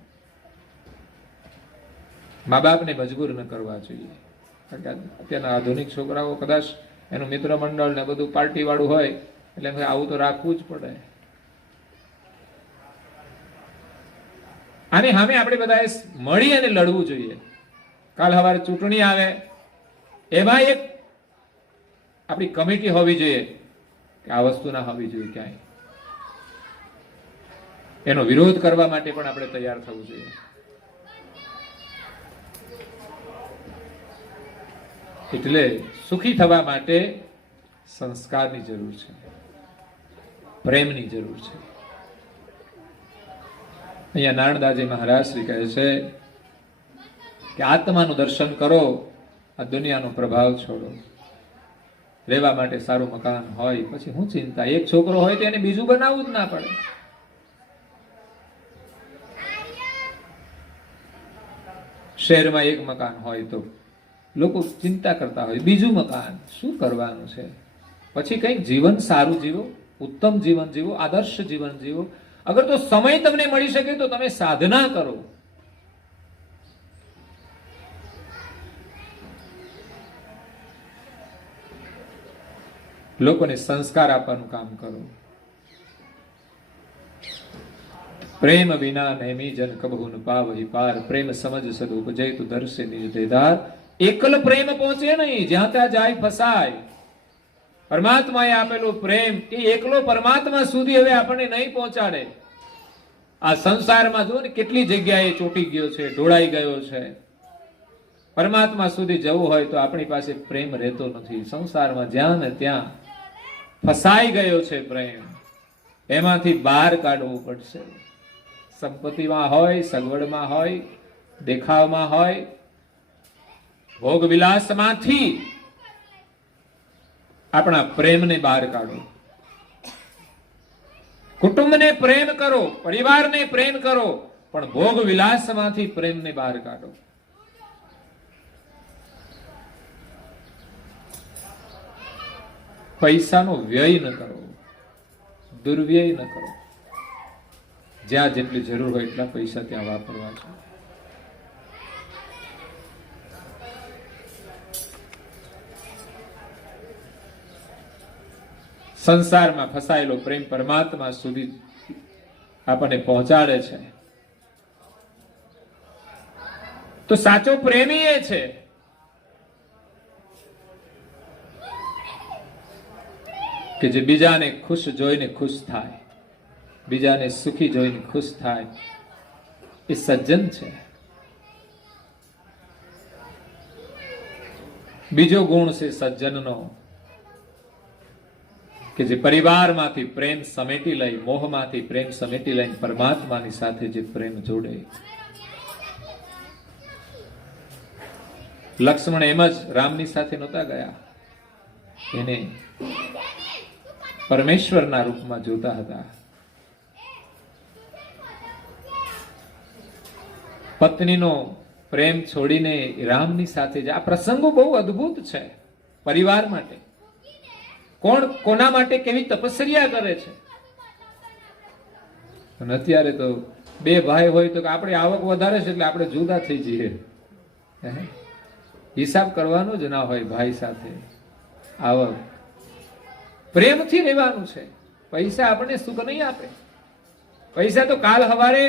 મા બાપને મજબૂર ન કરવા જોઈએ. અત્યારના આધુનિક છોકરાઓ કદાચ એનું મિત્ર મંડળ ને બધું પાર્ટી વાળું હોય એટલે આવું તો રાખવું જ પડે. આની સામે આપણે બધાએ મળી અને લડવું જોઈએ. કાલ સવારે ચૂંટણી આવે, એમાં એક આપણી કમિટી હોવી જોઈએ કે આ વસ્તુ ના હોવી જોઈએ ક્યાંય. એનો વિરોધ કરવા માટે પણ આપણે તૈયાર થવું જોઈએ. એટલે સુખી થવા માટે સંસ્કારની જરૂર છે, પ્રેમની જરૂર છે. અહીંયા નારણદાસજી મહારાજ શ્રી કહે છે કે આત્માનું દર્શન કરો, આ દુનિયાનો પ્રભાવ છોડો. રહેવા માટે સારું મકાન હોય પછી હું ચિંતા? એક છોકરો હોય તો એને બીજું બનાવવું જ ના પડે. શહેરમાં એક મકાન હોય તો લોકો ચિંતા કરતા હોય બીજું મકાન શું કરવાનું છે. પછી કંઈક જીવન સારું જીવો, ઉત્તમ જીવન જીવો, આદર્શ જીવન જીવો. અગર તો સમય તમને મળી શકે તો તમે સાધના કરો. લોકોને સંસ્કાર આપવાનું કામ કરો. પ્રેમ વિના નેમી જન કબહુ ન પાવહી પાર. પ્રેમ સમજ સદ ઉપજય તુ દર્શે નિજ દેદાર. એકલ પ્રેમ પહોંચે નહીં, જ્યાં ત્યાં જાય ફસાય. પરમાત્માએ આપેલો પ્રેમ એ એકલો પરમાત્મા સુધી હવે આપણને નહીં પહોંચાડે. આ સંસારમાં જો ને કેટલી જગ્યાએ ચોંટી ગયો છે, ઢોળાઈ ગયો છે. પરમાત્મા સુધી જવું હોય તો આપણી પાસે પ્રેમ રહેતો નથી. સંસારમાં જ્યાં ને ત્યાં ફસાઈ ગયો છે પ્રેમ. એમાંથી બહાર કાઢવું પડશે. સંપત્તિમાં હોય, સગવડમાં હોય, દેખાવમાં હોય, ભોગ વિલાસમાંથી આપણા પ્રેમને બહાર કાઢો. કુટુંબને પ્રેમ કરો, પરિવારને પ્રેમ કરો, પણ ભોગ વિલાસમાંથી પ્રેમને બહાર કાઢો. પૈસાનો વ્યય ન કરો, દુર્વ્યય ન કરો. જ્યાં જેટલી જરૂર હોય એટલા પૈસા ત્યાં વાપરવા છે. સંસારમાં ફસાયેલો પ્રેમ પરમાત્મા સુધી આપણને પહોંચાડે છે. તો સાચો પ્રેમી એ છે કે જે બીજાને ખુશ જોઈને ખુશ થાય, બીજાને સુખી જોઈને ખુશ થાય. એ સજ્જન છે. બીજો ગુણ છે સજ્જનનો કે જે પરિવારમાંથી પ્રેમ સમેટી લઈ, મોહમાંથી પ્રેમ સમેટી લઈને પરમાત્માની સાથે જે પ્રેમ જોડે. લક્ષ્મણ એમ જ રામની સાથે નહોતા ગયા, એને પરમેશ્વરના રૂપમાં જોતા હતા. પત્નીનો પ્રેમ છોડીને રામની સાથે જ. આ પ્રસંગો બહુ અદ્ભુત છે પરિવાર માટે. કોણ કોના માટે કેવી તપસ્યા કરે છે. અને અત્યારે તો બે ભાઈ હોય તો આપણી આવક વધારે છે એટલે આપણે જુદા થઈ જઈએ. હિસાબ કરવાનો જ ના હોય ભાઈ સાથે. આવક પ્રેમથી રહેવાનું છે. પૈસા આપણને સુખ નહીં આપે. પૈસા તો કાલ હવારે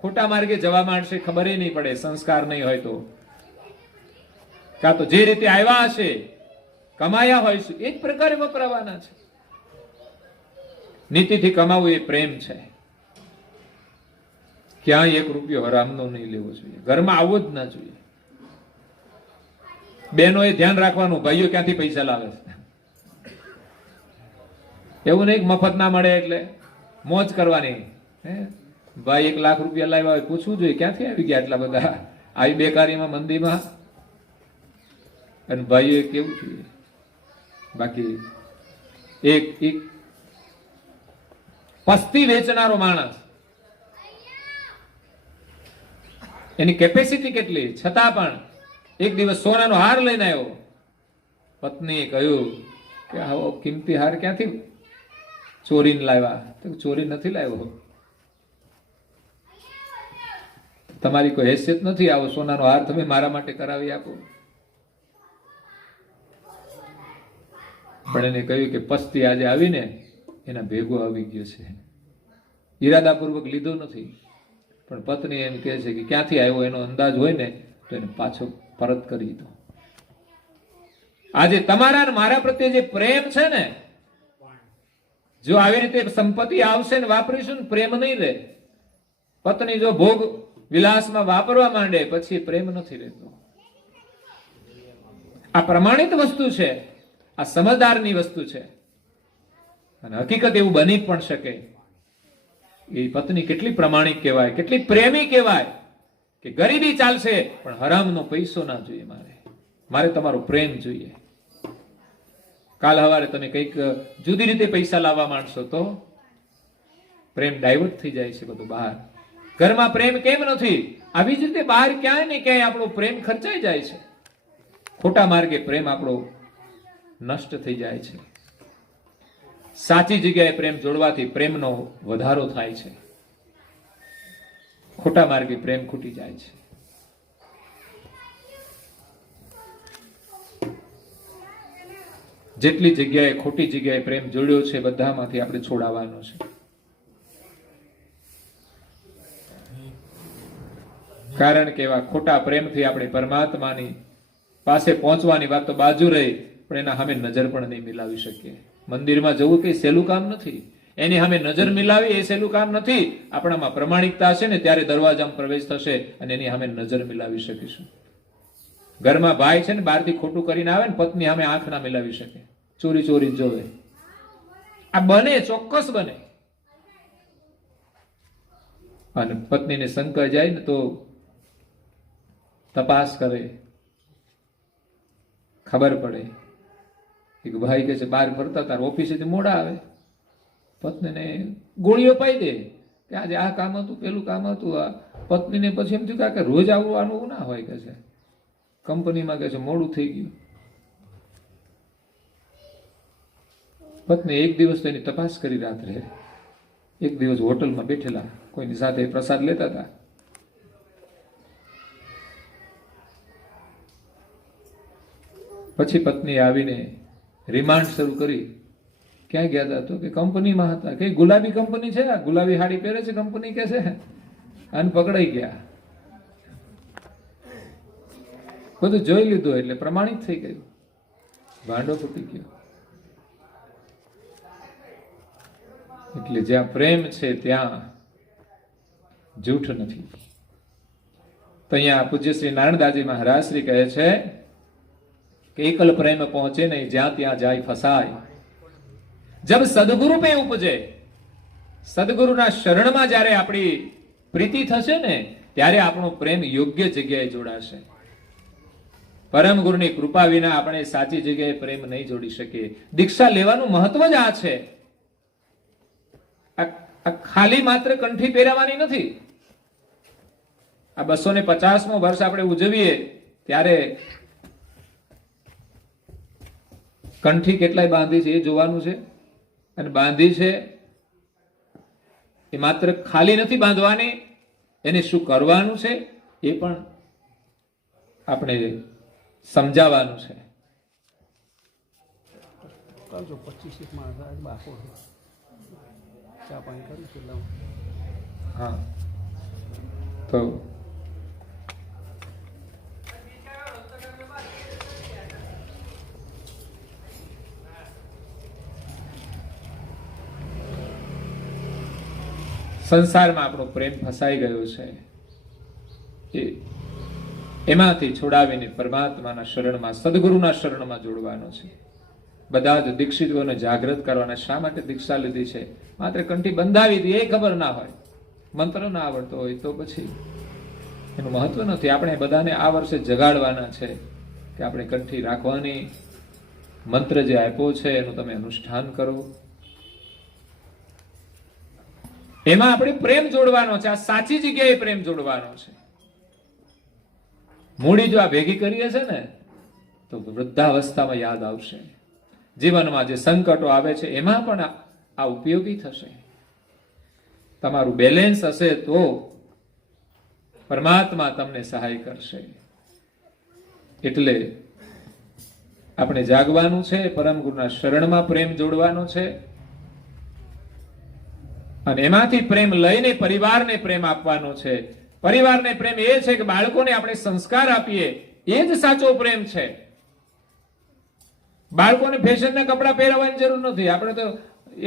ખોટા માર્ગે જવા માંડશે, ખબર નહીં પડે, સંસ્કાર નહીં હોય તો. કાં તો જે રીતે આવ્યા હશે, કમાયા હોઈશું, એ જ પ્રકારે વપરાવાના છે. નીતિથી કમાવું એ પ્રેમ છે. ક્યાંય 1 રૂપિયો હરામનો નહીં લેવો જોઈએ, ઘરમાં આવવો જ ના જોઈએ. બહેનોએ ધ્યાન રાખવાનું, ભાઈઓ ક્યાંથી પૈસા લાવે છે. એવું નહીં મફત ના મળે એટલે મોજ કરવાની. ભાઈ 1 લાખ રૂપિયા લાવ્યા હોય, પૂછવું જોઈએ ક્યાંથી આવી ગયા એટલા બધા, આવી બેકારીમાં, મંદીમાં. અને ભાઈઓ કેવું જોઈએ. બાકી એક પસ્તી વેચનારો માણસ, એની કેપેસિટી કેટલી, છતાં પણ એક દિવસ સોનાનો હાર લઈને આવ્યો. પત્નીએ કહ્યું કે આવો કિંમતી હાર ક્યાંથી ચોરીને લાવ્યા? તો ચોરી નથી લાવ્યો, તમારી કોઈ હેસિયત નથી, આવો સોનાનો હાર તમે મારા માટે કરાવી આપો. પણ એને કહ્યું કે પસ્તી આજે આવીને એના ભેગો આવી ગયો છે, ઈરાદાપૂર્વક લીધો નથી. પણ પત્ની એમ કહે છે કે ક્યાંથી આવ્યો એનો અંદાજ હોય ને તો એને પાછો પરત કરી દો. આજે તમારા અને મારા પ્રત્યે જે પ્રેમ છે ને, જો આવી રીતે સંપત્તિ આવશે ને વાપરીશું ને, પ્રેમ નહીં રહે. પત્ની જો ભોગ વિલાસમાં વાપરવા માંડે પછી પ્રેમ નથી રહેતો. આ પ્રમાણિત વસ્તુ છે, આ સમજદારની વસ્તુ છે. અને હકીકત એવું બની પણ શકે. એ પત્ની કેટલી પ્રમાણિક કહેવાય, કેટલી પ્રેમી કહેવાય કે ગરીબી ચાલશે પણ હરામનો પૈસો ના જોઈએ, મારે તમારો પ્રેમ જોઈએ. કાલ હવારે તમે કંઈક જુદી રીતે પૈસા લાવવા માંડશો તો પ્રેમ ડાયવર્ટ થઈ જાય છે બધું બહાર. ઘરમાં પ્રેમ કેમ નથી? આવી જ રીતે બહાર ક્યાંય ને ક્યાંય આપણો પ્રેમ ખર્ચાઈ જાય છે. ખોટા માર્ગે પ્રેમ આપણો નષ્ટ થઈ જાય છે. સાચી જગ્યાએ પ્રેમ જોડવાથી પ્રેમનો વધારો થાય છે. ખોટા માર્ગે પ્રેમ ખૂટી જાય છે. જેટલી જગ્યાએ ખોટી જગ્યાએ પ્રેમ જોડ્યો છે બધામાંથી આપણે છોડાવવાનો છે. કારણ કે એવા ખોટા પ્રેમથી આપણે પરમાત્માની પાસે પહોંચવાની વાત તો બાજુ રહી, પણ એના સામે નજર પણ નહીં મિલાવી શકીએ. મંદિરમાં જવું કઈ સહેલું કામ નથી, એની સામે નજર મિલાવી એ સહેલું કામ નથી. આપણામાં પ્રમાણિકતા હશે ને ત્યારે દરવાજામાં પ્રવેશ થશે અને એની સામે નજર મિલાવી શકીશું. ઘરમાં ભાઈ છે ને બહારથી ખોટું કરીને આવે ને, પત્ની સામે આંખ ના મિલાવી શકે, ચોરી ચોરી જોવે. આ બને, ચોક્કસ બને. અને પત્નીને શંકા જાય ને તો તપાસ કરે, ખબર પડે કે ભાઈ કે છે બહાર ફરતા તાર ઓફિસેથી મોડા આવે, પત્નીને ગોળીઓ પાઈ દે કે આજે આ કામ હતું, પેલું કામ હતું. આ પત્નીને પછી એમ થયું કે રોજ આવવાનું ના હોય કે છે, કંપનીમાં કે છે મોડું થઈ ગયું. પત્ની એક દિવસ તો એની તપાસ કરી રાત્રે. એક દિવસ હોટલમાં બેઠેલા કોઈની સાથે પ્રસાદ લેતા હતા. પછી પત્ની આવીને રિમાન્ડ શરૂ કરી. ક્યાં ગયા હતા? તો કે કંપનીમાં હતા. કે ગુલાબી કંપની છે, ગુલાબી હાડી પહેરે છે કંપની કે છે, અને પકડાઈ ગયા. બધું જોઈ લીધું એટલે પ્રમાણિત થઈ ગયું, ભાંડો ફૂટી ગયો. એટલે જ્યાં પ્રેમ છે ત્યાં જૂઠ નથી. તો અહીંયા પૂજ્ય શ્રી નારાયણદાસજી મહારાજ શ્રી કહે છે કે એકલ પ્રેમ પહોંચે નહીં, જ્યાં ત્યાં જાય ફસાય. જબ સદગુરુ પે ઉપજે, સદગુરુના શરણમાં જ્યારે આપણી પ્રીતિ થશે ને ત્યારે આપણો પ્રેમ યોગ્ય જગ્યાએ જોડાશે. પરમ ગુરુની કૃપા વિના આપણે સાચી જગ્યાએ પ્રેમ નહીં જોડી શકીએ. દીક્ષા લેવાનું મહત્વ જ આ છે. આ ખાલી માત્ર કંઠી પહેરાવાની નથી. આ 250મો વર્ષ આપણે ઉજવીએ ત્યારે કંઠી કેટલાય બાંધી છે એ જોવાનું છે. અને બાંધી છે એ માત્ર ખાલી નથી બાંધવાની, એને શું કરવાનું છે એ પણ આપણે સમજાવવાનું છે. કરજો 25 માણસ બાકો ચા પાણી કર્યું છે. હા તો સંસારમાં આપણો પ્રેમ ફસાઈ ગયો છે, એમાંથી છોડાવીને પરમાત્માના શરણમાં, સદગુરુના શરણમાં જોડવાનો છે. બધા જ દીક્ષિતોને જાગૃત કરવાના. શા માટે દીક્ષા લીધી છે? માત્ર કંઠી બંધાવી હતી એ ખબર ના હોય, મંત્ર ના આવડતો હોય તો પછી એનું મહત્વ નથી. આપણે બધાને આ વર્ષે જગાડવાના છે કે આપણે કંઠી રાખવાની, મંત્ર જે આપ્યો છે એનું તમે અનુષ્ઠાન કરો. એમાં આપણે પ્રેમ જોડવાનો છે. આ સાચી જગ્યાએ પ્રેમ જોડવાનો છે. મૂડી જો આ ભેગી કરીએ છે ને તો વૃદ્ધાવસ્થામાં યાદ આવશે. જીવનમાં જે સંકટો આવે છે એમાં પણ આ ઉપયોગી થશે. તમારું બેલેન્સ હશે તો પરમાત્મા તમને સહાય કરશે. એટલે આપણે જાગવાનું છે, પરમ ગુરુના શરણમાં પ્રેમ જોડવાનો છે, અને એમાંથી પ્રેમ લઈને પરિવારને પ્રેમ આપવાનો છે. પરિવારને પ્રેમ એ છે કે બાળકોને આપણે સંસ્કાર આપીએ, એ જ સાચો પ્રેમ છે. બાળકોને ફેશનના કપડા પહેરવાની જરૂર નથી. આપણે તો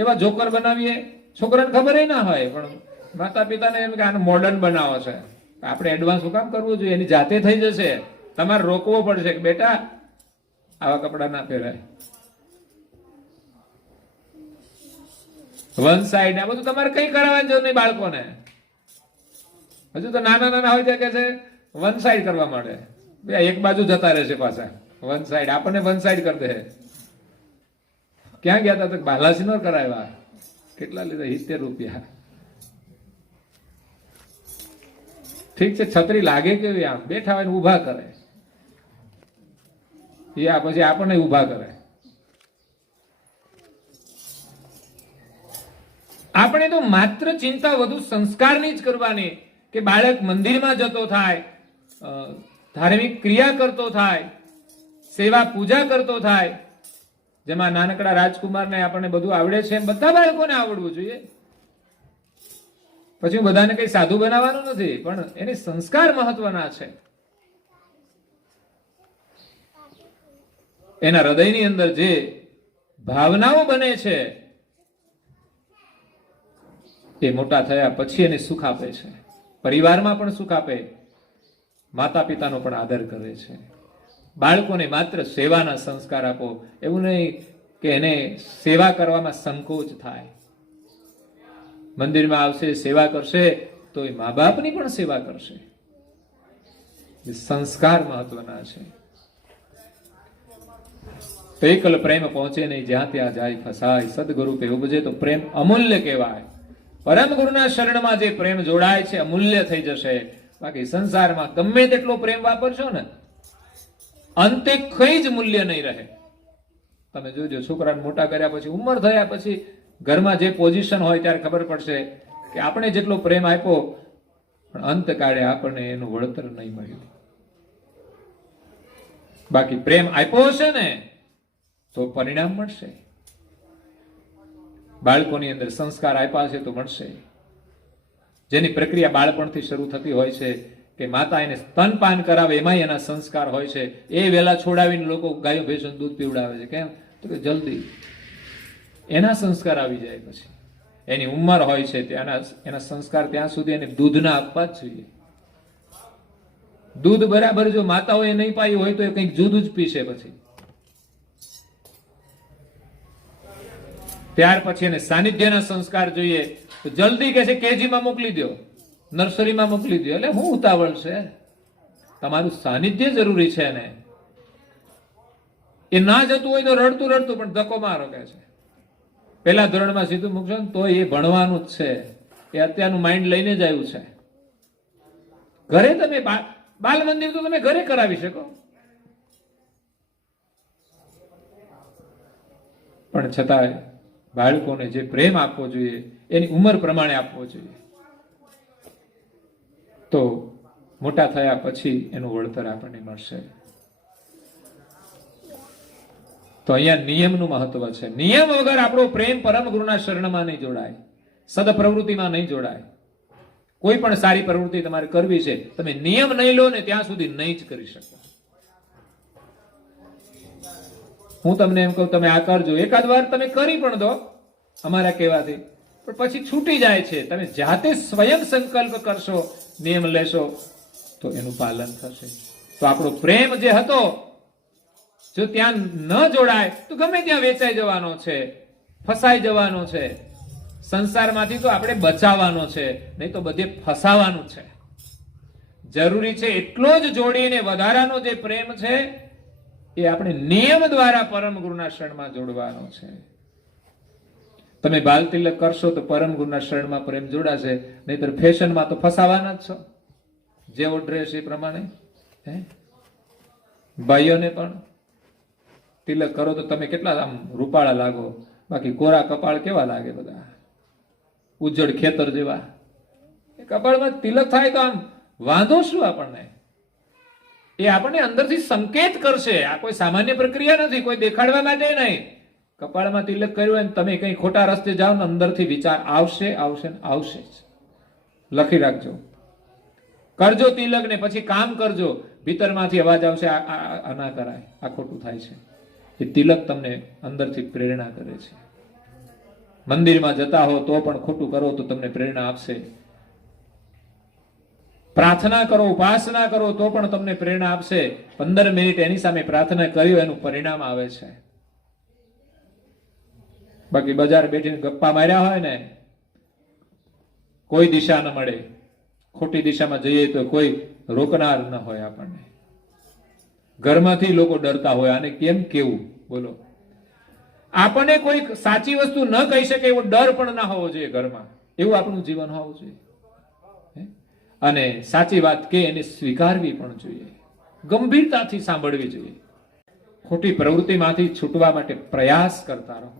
એવા જોકર બનાવીએ, છોકરાને ખબર ના હોય, પણ માતા પિતાને એમ કે આને મોડર્ન બનાવો છે, આપણે એડવાન્સ શું કામ કરવું જોઈએ? એની જાતે થઈ જશે. તમારે રોકવો પડશે કે બેટા આવા કપડા ના પહેરાય, વન સાઈડ, આ બધું તમારે કઈ કરાવવાની જરૂર નહીં. બાળકોને હજુ તો નાના નાના હોય ત્યાં કે છે વન સાઈડ કરવા માંડે, એક બાજુ જતા રહેશે પાછા વન સાઈડ. આપણને વન સાઈડ કરી દે. ક્યાં ગયા હતા? તો બાલાસિનોર કરાવ્યા. કેટલા લીધા? 70 રૂપિયા. ઠીક છે, છત્રી લાગે કેવી? આમ બેઠા હોય ને ઉભા કરે, પછી આપણને ઉભા કરે. આપણે તો માત્ર ચિંતા વધુ સંસ્કારની જ કરવાની કે બાળક મંદિરમાં જતો થાય, ધાર્મિક ક્રિયા કરતો થાય, સેવા પૂજા કરતો થાય. જેમાં નાનકડા રાજકુમારને આપણને બધું આવડે છે એમ બધા બાળકોને આવડવું જોઈએ. પછી બધાને કઈ સાધુ બનાવવાનું નથી, પણ એને સંસ્કાર મહત્વના છે. એના હૃદયની અંદર જે ભાવનાઓ બને છે એ મોટા થયા પછી એને સુખ આપે છે. પરિવારમાં પણ સુખ આપે, માતા પિતાનો પણ આદર કરે છે. બાળકોને માત્ર સેવાના સંસ્કાર આપો. એવું નહીં કે એને સેવા કરવામાં સંકોચ થાય. મંદિરમાં આવશે, સેવા કરશે તો એ મા બાપની પણ સેવા કરશે. સંસ્કાર મહત્વના છે. તો એકલ પ્રેમ પહોંચે નહીં, જ્યાં ત્યાં જાય ફસાય. સદગુરુ પે ઉપજે તો પ્રેમ અમૂલ્ય કહેવાય. પરમ ગુરુના શરણમાં જે પ્રેમ જોડાય છે અમૂલ્ય થઈ જશે. બાકી સંસારમાં ગમે તેટલો પ્રેમ વાપરશો ને, અંતે કઈ જ મૂલ્ય નહીં રહે. તમે જોજો, છોકરાને મોટા કર્યા પછી, ઉંમર થયા પછી ઘરમાં જે પોઝિશન હોય ત્યારે ખબર પડશે કે આપણે જેટલો પ્રેમ આપ્યો પણ અંતકાળે આપણને એનું વળતર નહીં મળ્યું. બાકી પ્રેમ આપ્યો હશે ને તો પરિણામ મળશે. બાળકોની અંદર સંસ્કાર આપ્યા છે તો મળશે. જેની પ્રક્રિયા બાળપણથી શરૂ થતી હોય છે કે માતા એને સ્તનપાન કરાવે, એમાં એના સંસ્કાર હોય છે. એ વેલા છોડાવીને લોકો ગાયો ભેંસોનું દૂધ પીવડાવે છે. કેમ? તો કે જલ્દી એના સંસ્કાર આવી જાય. પછી એની ઉંમર હોય છે ત્યાંના એના સંસ્કાર ત્યાં સુધી એને દૂધના આપવા જ જોઈએ. દૂધ બરાબર જો માતાઓએ નહીં પાયું હોય તો એ કંઈક જુદું જ પીશે. પછી ત્યાર પછી એને સાનિધ્યના સંસ્કાર જોઈએ તો જલ્દી કે છે કેજીમાં મોકલી દો, નર્સરીમાં મોકલી દો. એટલે હું ઉતાવળ છે? તમારું સાનિધ્ય જરૂરી છે ને. એ ના જતું હોય તો રડતું રડતું પણ ધક્કો મારો કે છે. પહેલા ધોરણમાં સીધું મૂકશો ને તો એ ભણવાનું જ છે. એ અત્યારનું માઇન્ડ લઈને જ આવ્યું છે. ઘરે તમે બાલ મંદિર તો તમે ઘરે કરાવી શકો, પણ છતાંય બાળકોને જે પ્રેમ આપવો જોઈએ એની ઉંમર પ્રમાણે આપવો જોઈએ. તો મોટા થયા પછી એનું વળતર આપણને મળશે. તો અહીંયા નિયમનું મહત્વ છે. નિયમ વગર આપણો પ્રેમ પરમ ગુરુના શરણમાં નહીં જોડાય, સદપ્રવૃત્તિમાં નહીં જોડાય. કોઈ પણ સારી પ્રવૃત્તિ તમારે કરવી છે, તમે નિયમ નહીં લો ને ત્યાં સુધી નહીં જ કરી શકો. હું તમને એમ કહું, તમે આ કરજો, એકાદ વાર તમે કરી પણ દો અમારા કહેવાથી, પણ પછી છૂટી જાય છે. તમે જાતે સ્વયં સંકલ્પ કરશો, નિયમ લેશો, તો એનું પાલન થશે. તો આપણો પ્રેમ જે હતો, જો ત્યાં ન જોડાય તો ગમે ત્યાં વેચાઈ જવાનો છે, ફસાઈ જવાનો છે. સંસારમાંથી તો આપણે બચાવવાનો છે, નહીં તો બધે ફસાવાનું છે. જરૂરી છે એટલો જ જોડીને વધારાનો જે પ્રેમ છે એ આપણે નિયમ દ્વારા પરમ ગુરુના શરણમાં જોડવાનો છે. તમે બાલ તિલક કરશો તો પરમ ગુરુના શરણમાં પ્રેમ જોડાશે, નહીતર ફેશનમાં તો ફસાવાના જ છો. જેવો ડ્રેસ એ પ્રમાણે. ભાઈઓને પણ તિલક કરો તો તમે કેટલા આમ રૂપાળા લાગો, બાકી કોરા કપાળ કેવા લાગે, બધા ઉજ્જડ ખેતર જેવા. એ કપાળમાં તિલક થાય તો આમ વાંધો શું આપણને? એ આપણને અંદરથી સંકેત કરશે. આ કોઈ સામાન્ય પ્રક્રિયા નથી, કોઈ દેખાડવા માટે નહીં. કપાળમાં તિલક કર્યું અને તમે કઈ ખોટા રસ્તે જાઓ ને અંદરથી વિચાર આવશે, આવશે ને આવશે જ. લખી રાખજો, કરજો તિલક ને પછી કામ કરજો. ભીતરમાંથી અવાજ આવશે, આ ના કરાય, આ ખોટું થાય છે. એ તિલક તમને અંદરથી પ્રેરણા કરે છે. મંદિરમાં જતા હો તો પણ ખોટું કરો તો તમને પ્રેરણા આપશે. પ્રાર્થના કરો, ઉપાસના કરો તો પણ તમને પ્રેરણા આપશે. 15 મિનિટ એની સામે પ્રાર્થના કર્યો એનું પરિણામ આવે છે. બાકી બજાર બેઠીને ગપ્પા માર્યા હોય ને, કોઈ દિશા ન મળે, ખોટી દિશામાં જઈએ તો કોઈ રોકનાર ન હોય આપણને. ઘરમાંથી લોકો ડરતા હોય, આને કેમ કેવું, બોલો. આપણને કોઈ સાચી વસ્તુ ન કહી શકે એવો ડર પણ ના હોવો જોઈએ ઘરમાં. એવું આપણું જીવન હોવું જોઈએ. અને સાચી વાત કે એને સ્વીકારવી પણ જોઈએ, ગંભીરતાથી સાંભળવી જોઈએ. ખોટી પ્રવૃત્તિમાંથી છૂટવા માટે પ્રયાસ કરતા રહો,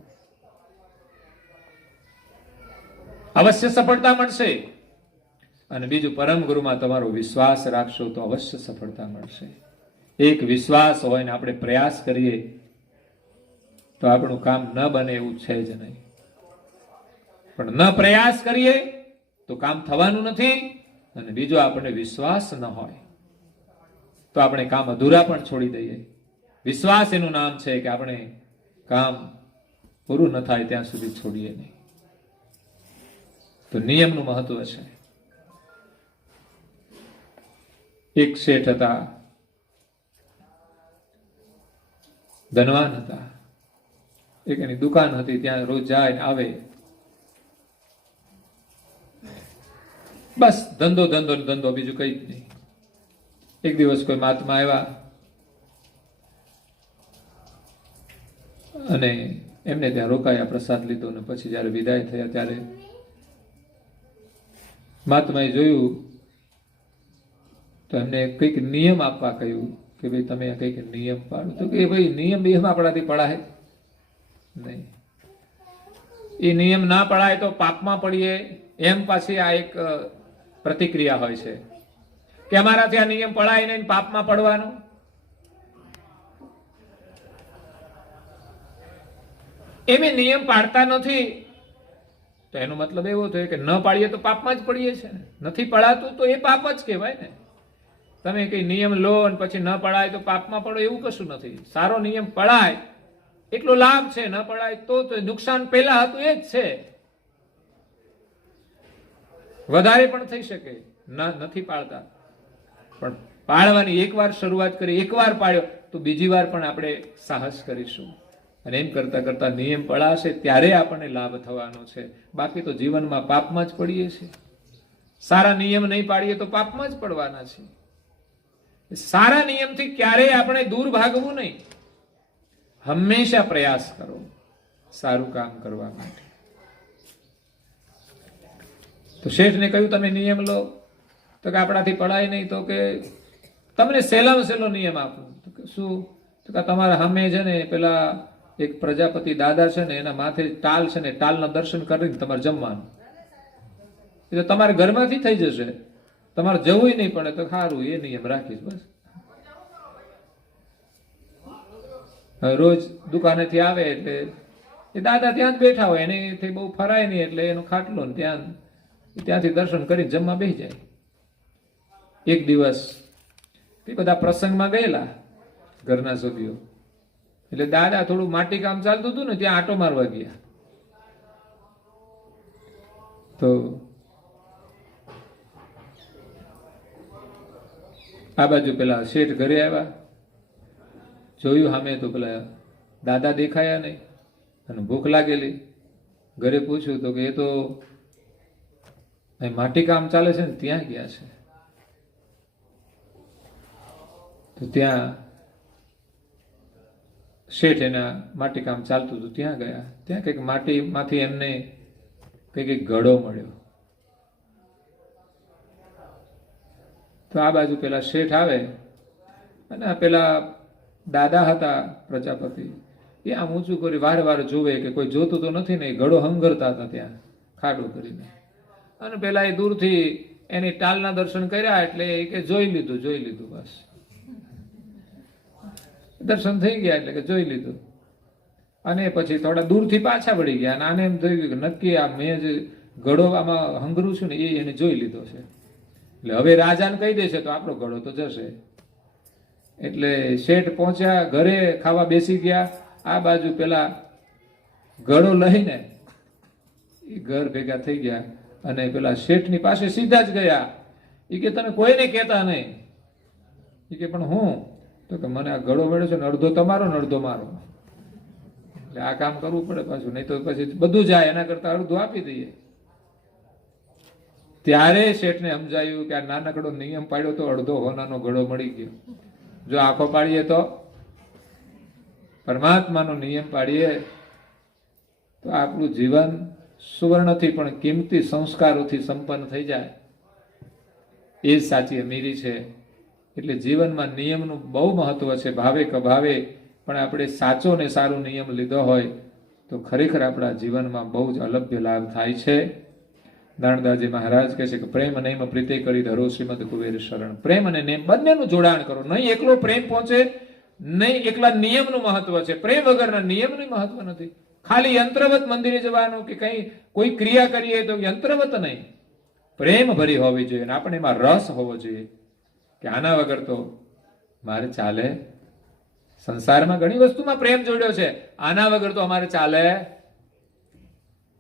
અવશ્ય સફળતા મળશે. અને બીજું, પરમ ગુરુમાં તમારો વિશ્વાસ રાખશો તો અવશ્ય સફળતા મળશે. એક વિશ્વાસ હોય ને આપણે પ્રયાસ કરીએ તો આપણું કામ ન બને એવું છે જ નહીં. પણ ન પ્રયાસ કરીએ તો કામ થવાનું નથી. અને બીજો, આપણને વિશ્વાસ ન હોય તો આપણે કામ અધૂરા પણ છોડી દઈએ. વિશ્વાસ એનું નામ છે કે આપણે કામ પૂરું ન થાય ત્યાં સુધી છોડીએ નહીં. તો નિયમનું મહત્વ છે. એક શેઠ હતા, ધનવાન હતા. એક એની દુકાન હતી, ત્યાં રોજ જાય આવે, બસ ધંધો ધંધો ધંધો, બીજું કઈ જ નહીં. એક દિવસ કોઈ મહાત્મા આવ્યા અને એમને ત્યાં રોકાયા, પ્રસાદ લીધો ને પછી જયારે વિદાય થયા ત્યારે મહાત્માએ જોયું તો એમને કંઈક નિયમ આપવા કહ્યું કે ભાઈ તમે કંઈક નિયમ પાડો. તો કે ભાઈ નિયમ આપણાથી પડાય નહીં. એ નિયમ ના પડાય તો પાપમાં પડીએ એમ પાછી આ એક પ્રતિક્રિયા હોય છે કે અમારાથી આ નિયમ પડાય નહીં, પાપમાં પડવાનું. એમે નિયમ પાડતા નથી તો એનો મતલબ એવો થયો કે ન પાડીએ તો પાપમાં જ પડીએ છે. નથી પડાતું તો એ પાપ જ કહેવાય ને. તમે કઈ નિયમ લો અને પછી ન પડાય તો પાપમાં પડો એવું કશું નથી. સારો નિયમ પડાય એટલો લાભ છે, ન પડાય તો નુકસાન પહેલા હતું એ જ છે. વધારે પણ થઈ શકે, નથી પાડતા. પણ પાડવાની એકવાર શરૂઆત કરી, એકવાર પાડ્યો તો બીજી વાર પણ આપણે સાહસ કરીશું. અને એમ કરતા કરતા નિયમ પડાશે ત્યારે આપણને લાભ થવાનો છે. બાકી તો જીવનમાં પાપમાં જ પડીએ છીએ. સારા નિયમ નહીં પાડીએ તો પાપમાં જ પડવાના છે. સારા નિયમથી ક્યારેય આપણે દૂર ભાગવું નહીં. હંમેશા પ્રયાસ કરો સારું કામ કરવા માટે. તો શેઠને કહ્યું તમે નિયમ લો. તો કે આપણાથી પડાય નહીં. તો કે તમને સહેલામાં સહેલો નિયમ આપું. તો કે શું? તો કે તમારા સામે છે ને પેલા એક પ્રજાપતિ દાદા છે ને એના માથે ટાલ છે ને, ટાલના દર્શન કરીને તમારે જમવાનું. એટલે તમારે ઘરમાંથી થઈ જશે, તમારે જવું નહીં પડે. તો સારું, એ નિયમ રાખીશ બસ. રોજ દુકાનેથી આવે એટલે એ દાદા ત્યાં જ બેઠા હોય, એનેથી બહુ ફરાય નહીં એટલે એનો ખાટલો ને ત્યાં ત્યાંથી દર્શન કરી જમવા બેસી જાય. એક દિવસ એ બધા પ્રસંગમાં ગયેલા ઘરના સભ્યો, એટલે દાદા થોડું માટી કામ ચાલતું હતું ને ત્યાં આટો મારવા ગયા. તો આ બાજુ પેલા શેઠ ઘરે આવ્યા, જોયું સામે તો પેલા દાદા દેખાયા નહીં અને ભૂખ લાગેલી. ઘરે પૂછ્યું તો કે એ તો અહીં માટી કામ ચાલે છે ને ત્યાં ગયા છે. તો ત્યાં શેઠ એના માટી કામ ચાલતું હતું ત્યાં ગયા. ત્યાં કંઈક માટીમાંથી એમને કંઈક ઘડો મળ્યો. તો આ બાજુ પેલા શેઠ આવે અને આ પેલા દાદા હતા પ્રજાપતિ, એ આમ ઊંચું કરી વારે વારે જોવે કે કોઈ જોતું તો નથી ને. ઘડો હંગરતા હતા ત્યાં ખાડો કરીને. અને પેલા એ દૂરથી એની ટાલના દર્શન કર્યા એટલે એ કે જોઈ લીધું બસ. દર્શન થઈ ગયા એટલે કે જોઈ લીધું. અને પછી થોડા દૂરથી પાછા વળી ગયા અને આને એમ થયું કે નક્કી આ મેં જે ઘડો આમાં હંગરું છું ને એ એને જોઈ લીધો છે, એટલે હવે રાજાને કહી દેશે તો આપણો ઘડો તો જશે. એટલે શેઠ પહોંચ્યા, ઘરે ખાવા બેસી ગયા. આ બાજુ પેલા ઘડો લઈને એ ઘર ભેગા થઈ ગયા અને પેલા શેઠની પાસે સીધા જ ગયા. એ કે તમે કોઈને કહેતા નહીં. એ કે પણ હું તો કે મને આ ઘડો મળ્યો છે ને અડધો તમારો ને અડધો મારો, એટલે આ કામ કરવું પડે પાછું, નહીં તો પછી બધું જાય, એના કરતા અડધું આપી દઈએ. ત્યારે શેઠને સમજાયું કે આ નાનકડો નિયમ પાડ્યો તો અડધો હોનાનો ઘડો મળી ગયો. જો આખો પાડીએ તો પરમાત્માનો નિયમ પાડીએ તો આપણું જીવન સુવર્ણથી પણ કિંમતી સંસ્કારોથી સંપન્ન થઈ જાય. એ જ સાચી અમીરી છે. એટલે જીવનમાં નિયમનું બહુ મહત્વ છે. ભાવે કભાવે પણ આપણે સાચો ને સારો નિયમ લીધો હોય તો ખરેખર આપણા જીવનમાં બહુ જ અલભ્ય લાભ થાય છે. નારણદાસજી મહારાજ કહે છે કે પ્રેમ નેમ પ્રીતે કરી ધરો શ્રીમદ કુબેર શરણ. પ્રેમ અને નેમ બંનેનું જોડાણ કરો. નહીં એકલો પ્રેમ પહોંચે, નહીં એકલા નિયમનું મહત્વ છે. પ્રેમ વગરના નિયમનું મહત્વ નથી. ખાલી યંત્રવત મંદિરે જવાનું કે કઈ કોઈ ક્રિયા કરીએ તો યંત્રવત નહીં, પ્રેમ ભરી હોવી જોઈએ. આપણે એમાં રસ હોવો જોઈએ કે આના વગર તો મારે ચાલે. સંસારમાં ઘણી વસ્તુમાં પ્રેમ જોડ્યો છે, આના વગર તો અમારે ચાલે.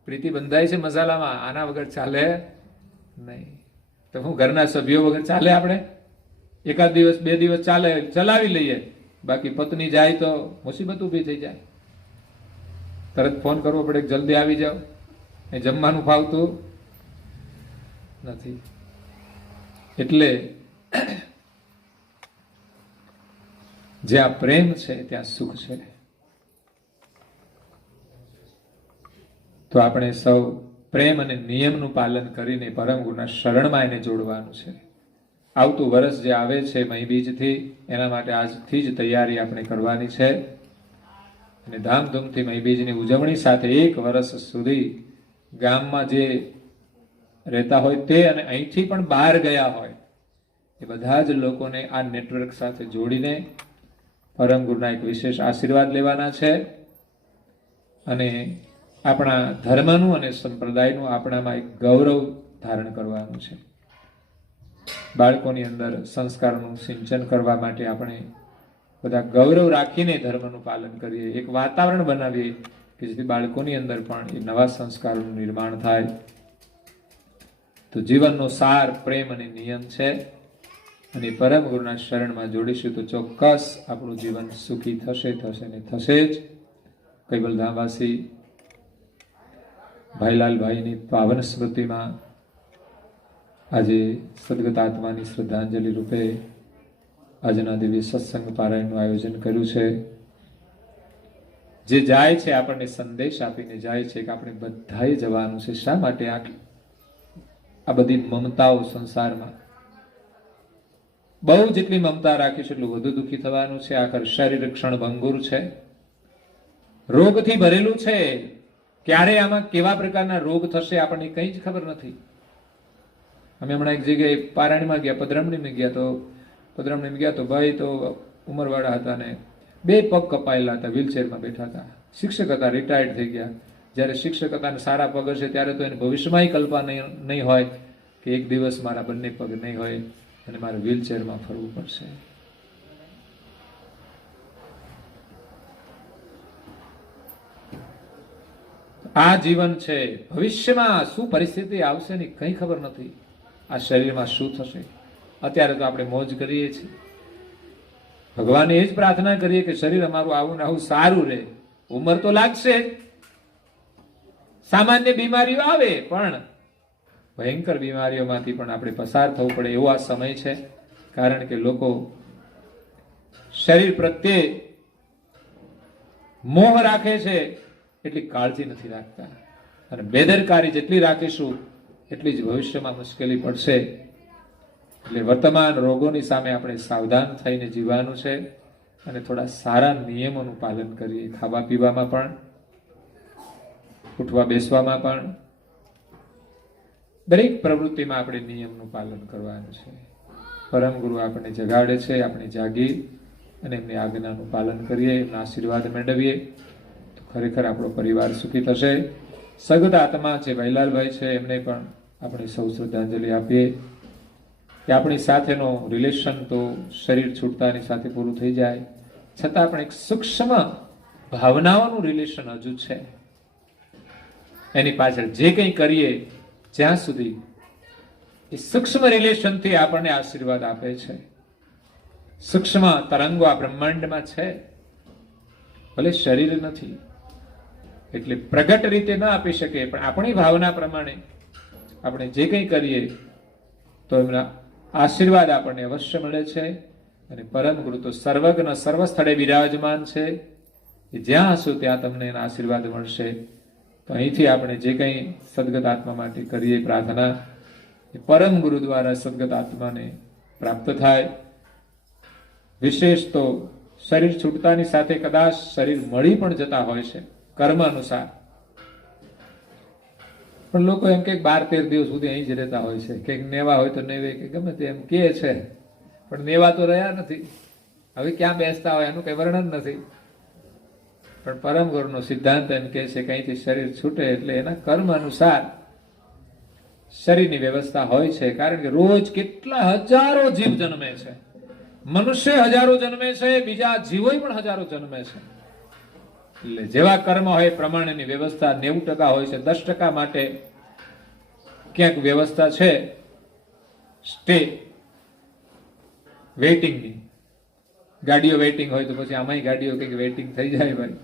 પ્રીતિ બંધાય છે મસાલામાં, આના વગર ચાલે નહીં. તો હું ઘરના સભ્યો વગર ચાલે? આપણે એકાદ દિવસ બે દિવસ ચાલે, ચલાવી લઈએ, બાકી પત્ની જાય તો મુસીબત ઊભી થઈ જાય. તરત ફોન કરવો પડે કે જલ્દી આવી જાઓ, એ જમવાનું ફાવતું નથી. એટલે જ્યાં પ્રેમ છે ત્યાં સુખ છે. તો આપણે સૌ પ્રેમ અને નિયમનું પાલન કરીને પરમ ગુરુના શરણમાં એને જોડવાનું છે. આવતું વર્ષ જે આવે છે મહી બીજથી, એના માટે આજથી જ તૈયારી આપણે કરવાની છે. અને ધામધૂમથી મહી બીજની ઉજવણી સાથે એક વર્ષ સુધી ગામમાં જે રહેતા હોય તે અને અહીંથી પણ બહાર ગયા હોય એ બધા જ લોકોને આ નેટવર્ક સાથે જોડીને પરમ ગુરુના એક વિશેષ આશીર્વાદ લેવાના છે. અને આપણા ધર્મનું અને સંપ્રદાયનું આપણામાં એક ગૌરવ ધારણ કરવાનું છે. બાળકોની અંદર સંસ્કારનું સિંચન કરવા માટે આપણે બધા ગૌરવ રાખીને ધર્મનું પાલન કરીએ, એક વાતાવરણ બનાવીએ કે જેથી બાળકોની અંદર પણ એ નવા સંસ્કારોનું નિર્માણ થાય. તો જીવનનો સાર પ્રેમ અને નિયમ છે. અને પરમ ગુરુના શરણમાં જોડીશું તો ચોક્કસ આપણું જીવન સુખી થશે ને થશે જ. કૈવલધામવાસી ભાઈલાલભાઈની પાવન સ્મૃતિમાં આજે સદગત આત્માની શ્રદ્ધાંજલિ રૂપે આજના દિવ્ય સત્સંગ પારાયણનું આયોજન કર્યું છે. જે જાય છે આપણને સંદેશ આપીને જાય છે કે આપણે બધાએ જવાનું છે. શા માટે આ બધી મમતાઓ સંસારમાં? બહુ જેટલી મમતા રાખીશું એટલું વધુ દુઃખી થવાનું છે. આખર શરીર ક્ષણભંગુર છે, રોગથી ભરેલું છે. ક્યારે આમાં કેવા પ્રકારના રોગ થશે આપણને કંઈ જ ખબર નથી. અમે હમણાં એક જગ્યાએ પારાયણમાં ગયા, પધરામણીમાં ગયા તો ભાઈ તો ઉંમરવાળા હતા ને 2 પગ કપાયેલા હતા, વ્હીલચેરમાં બેઠા હતા, શિક્ષક હતા, રિટાયર્ડ થઈ ગયા. જ્યારે શિક્ષક હતા ને સારા પગ હશે ત્યારે તો એને ભવિષ્યમાંય કલ્પના નહીં હોય કે એક દિવસ મારા બંને પગ નહીં હોય અને મારે વ્હીલચેરમાં ફરવું પડશે. આ જીવન છે, ભવિષ્યમાં શું પરિસ્થિતિ આવશે ને કંઈ ખબર નથી. આ શરીરમાં શું થશે. અત્યારે તો આપણે મોજ કરીએ છીએ. ભગવાને એ જ પ્રાર્થના કરીએ કે શરીર અમારું આવું ને આવું સારું રહે. ઉંમર તો લાગશે, સામાન્ય બીમારીઓ આવે, પણ ભયંકર બીમારીઓમાંથી પણ આપણે પસાર થવું પડે એવો આ સમય છે. કારણ કે લોકો શરીર પ્રત્યે મોહ રાખે છે, એટલી કાળજી નથી રાખતા. અને બેદરકારી જેટલી રાખીશું એટલી જ ભવિષ્યમાં મુશ્કેલી પડશે. એટલે વર્તમાન રોગોની સામે આપણે સાવધાન થઈને જીવવાનું છે અને થોડા સારા નિયમોનું પાલન કરીએ. ખાવા પીવામાં પણ, ઉઠવા બેસવામાં પણ, દરેક પ્રવૃત્તિમાં આપણે નિયમનું પાલન કરવાનું છે. પરમ ગુરુ આપણને જગાડે છે, આપણે જાગી અને એમની આજ્ઞાનું પાલન કરીએ, એમના આશીર્વાદ મેળવીએ તો ખરેખર આપણો પરિવાર સુખી થશે. સગત આત્મા છે ભાઈલાલભાઈ છે, એમને પણ આપણે સૌ શ્રદ્ધાંજલિ આપીએ કે આપણી સાથેનો રિલેશન તો શરીર છૂટતાની સાથે પૂરું થઈ જાય, છતાં પણ એક સૂક્ષ્મ ભાવનાઓનું રિલેશન હજુ છે. એની પાછળ જે કંઈ કરીએ જ્યાં સુધી એ સૂક્ષ્મ રિલેશનથી આપણને આશીર્વાદ આપે છે. સૂક્ષ્મ તરંગો આ બ્રહ્માંડમાં છે, ભલે શરીર નથી એટલે પ્રગટ રીતે ન આપી શકે, પણ આપણી ભાવના પ્રમાણે આપણે જે કંઈ કરીએ તો એમના આશીર્વાદ આપણને અવશ્ય મળે છે. અને પરમ ગુરુ તો સર્વજ્ઞ સર્વ સ્થળે બિરાજમાન છે. જ્યાં હશો ત્યાં તમને એના આશીર્વાદ મળશે. તો અહીંથી આપણે જે કંઈ સદગત આત્મા માટે કરીએ પ્રાર્થના, એ પરમ ગુરુ દ્વારા સદગત આત્માને પ્રાપ્ત થાય. વિશેષ તો શરીર છૂટતાની સાથે કદાચ શરીર મળી પણ જતા હોય છે કર્મ અનુસાર, પણ લોકો એમ કે 12-13 દિવસ સુધી અહીં જ રહેતા હોય છે, કે નેવા હોય તો નેવે, કે ગમે તે એમ કે છે, પણ નેવા તો રહ્યા નથી. હવે ક્યાં બેસતા હોય એનું કઈ વર્ણન નથી. પણ પરમ ગુરુનો સિદ્ધાંત એમ કે છે કે અહીંથી શરીર છૂટે એટલે એના કર્મ અનુસાર શરીરની વ્યવસ્થા હોય છે. કારણ કે રોજ કેટલા હજારો જીવ જન્મે છે, મનુષ્ય હજારો જન્મે છે, બીજા જીવો પણ હજારો જન્મે છે. એટલે જેવા કર્મ હોય પ્રમાણેની વ્યવસ્થા 90% હોય છે. 10% માટે ક્યાંક વ્યવસ્થા છે સ્ટે વેઇટિંગની. ગાડીઓ વેઇટિંગ હોય તો પછી આમાંય ગાડીઓ કંઈક વેઇટિંગ થઈ જાય. ભાઈ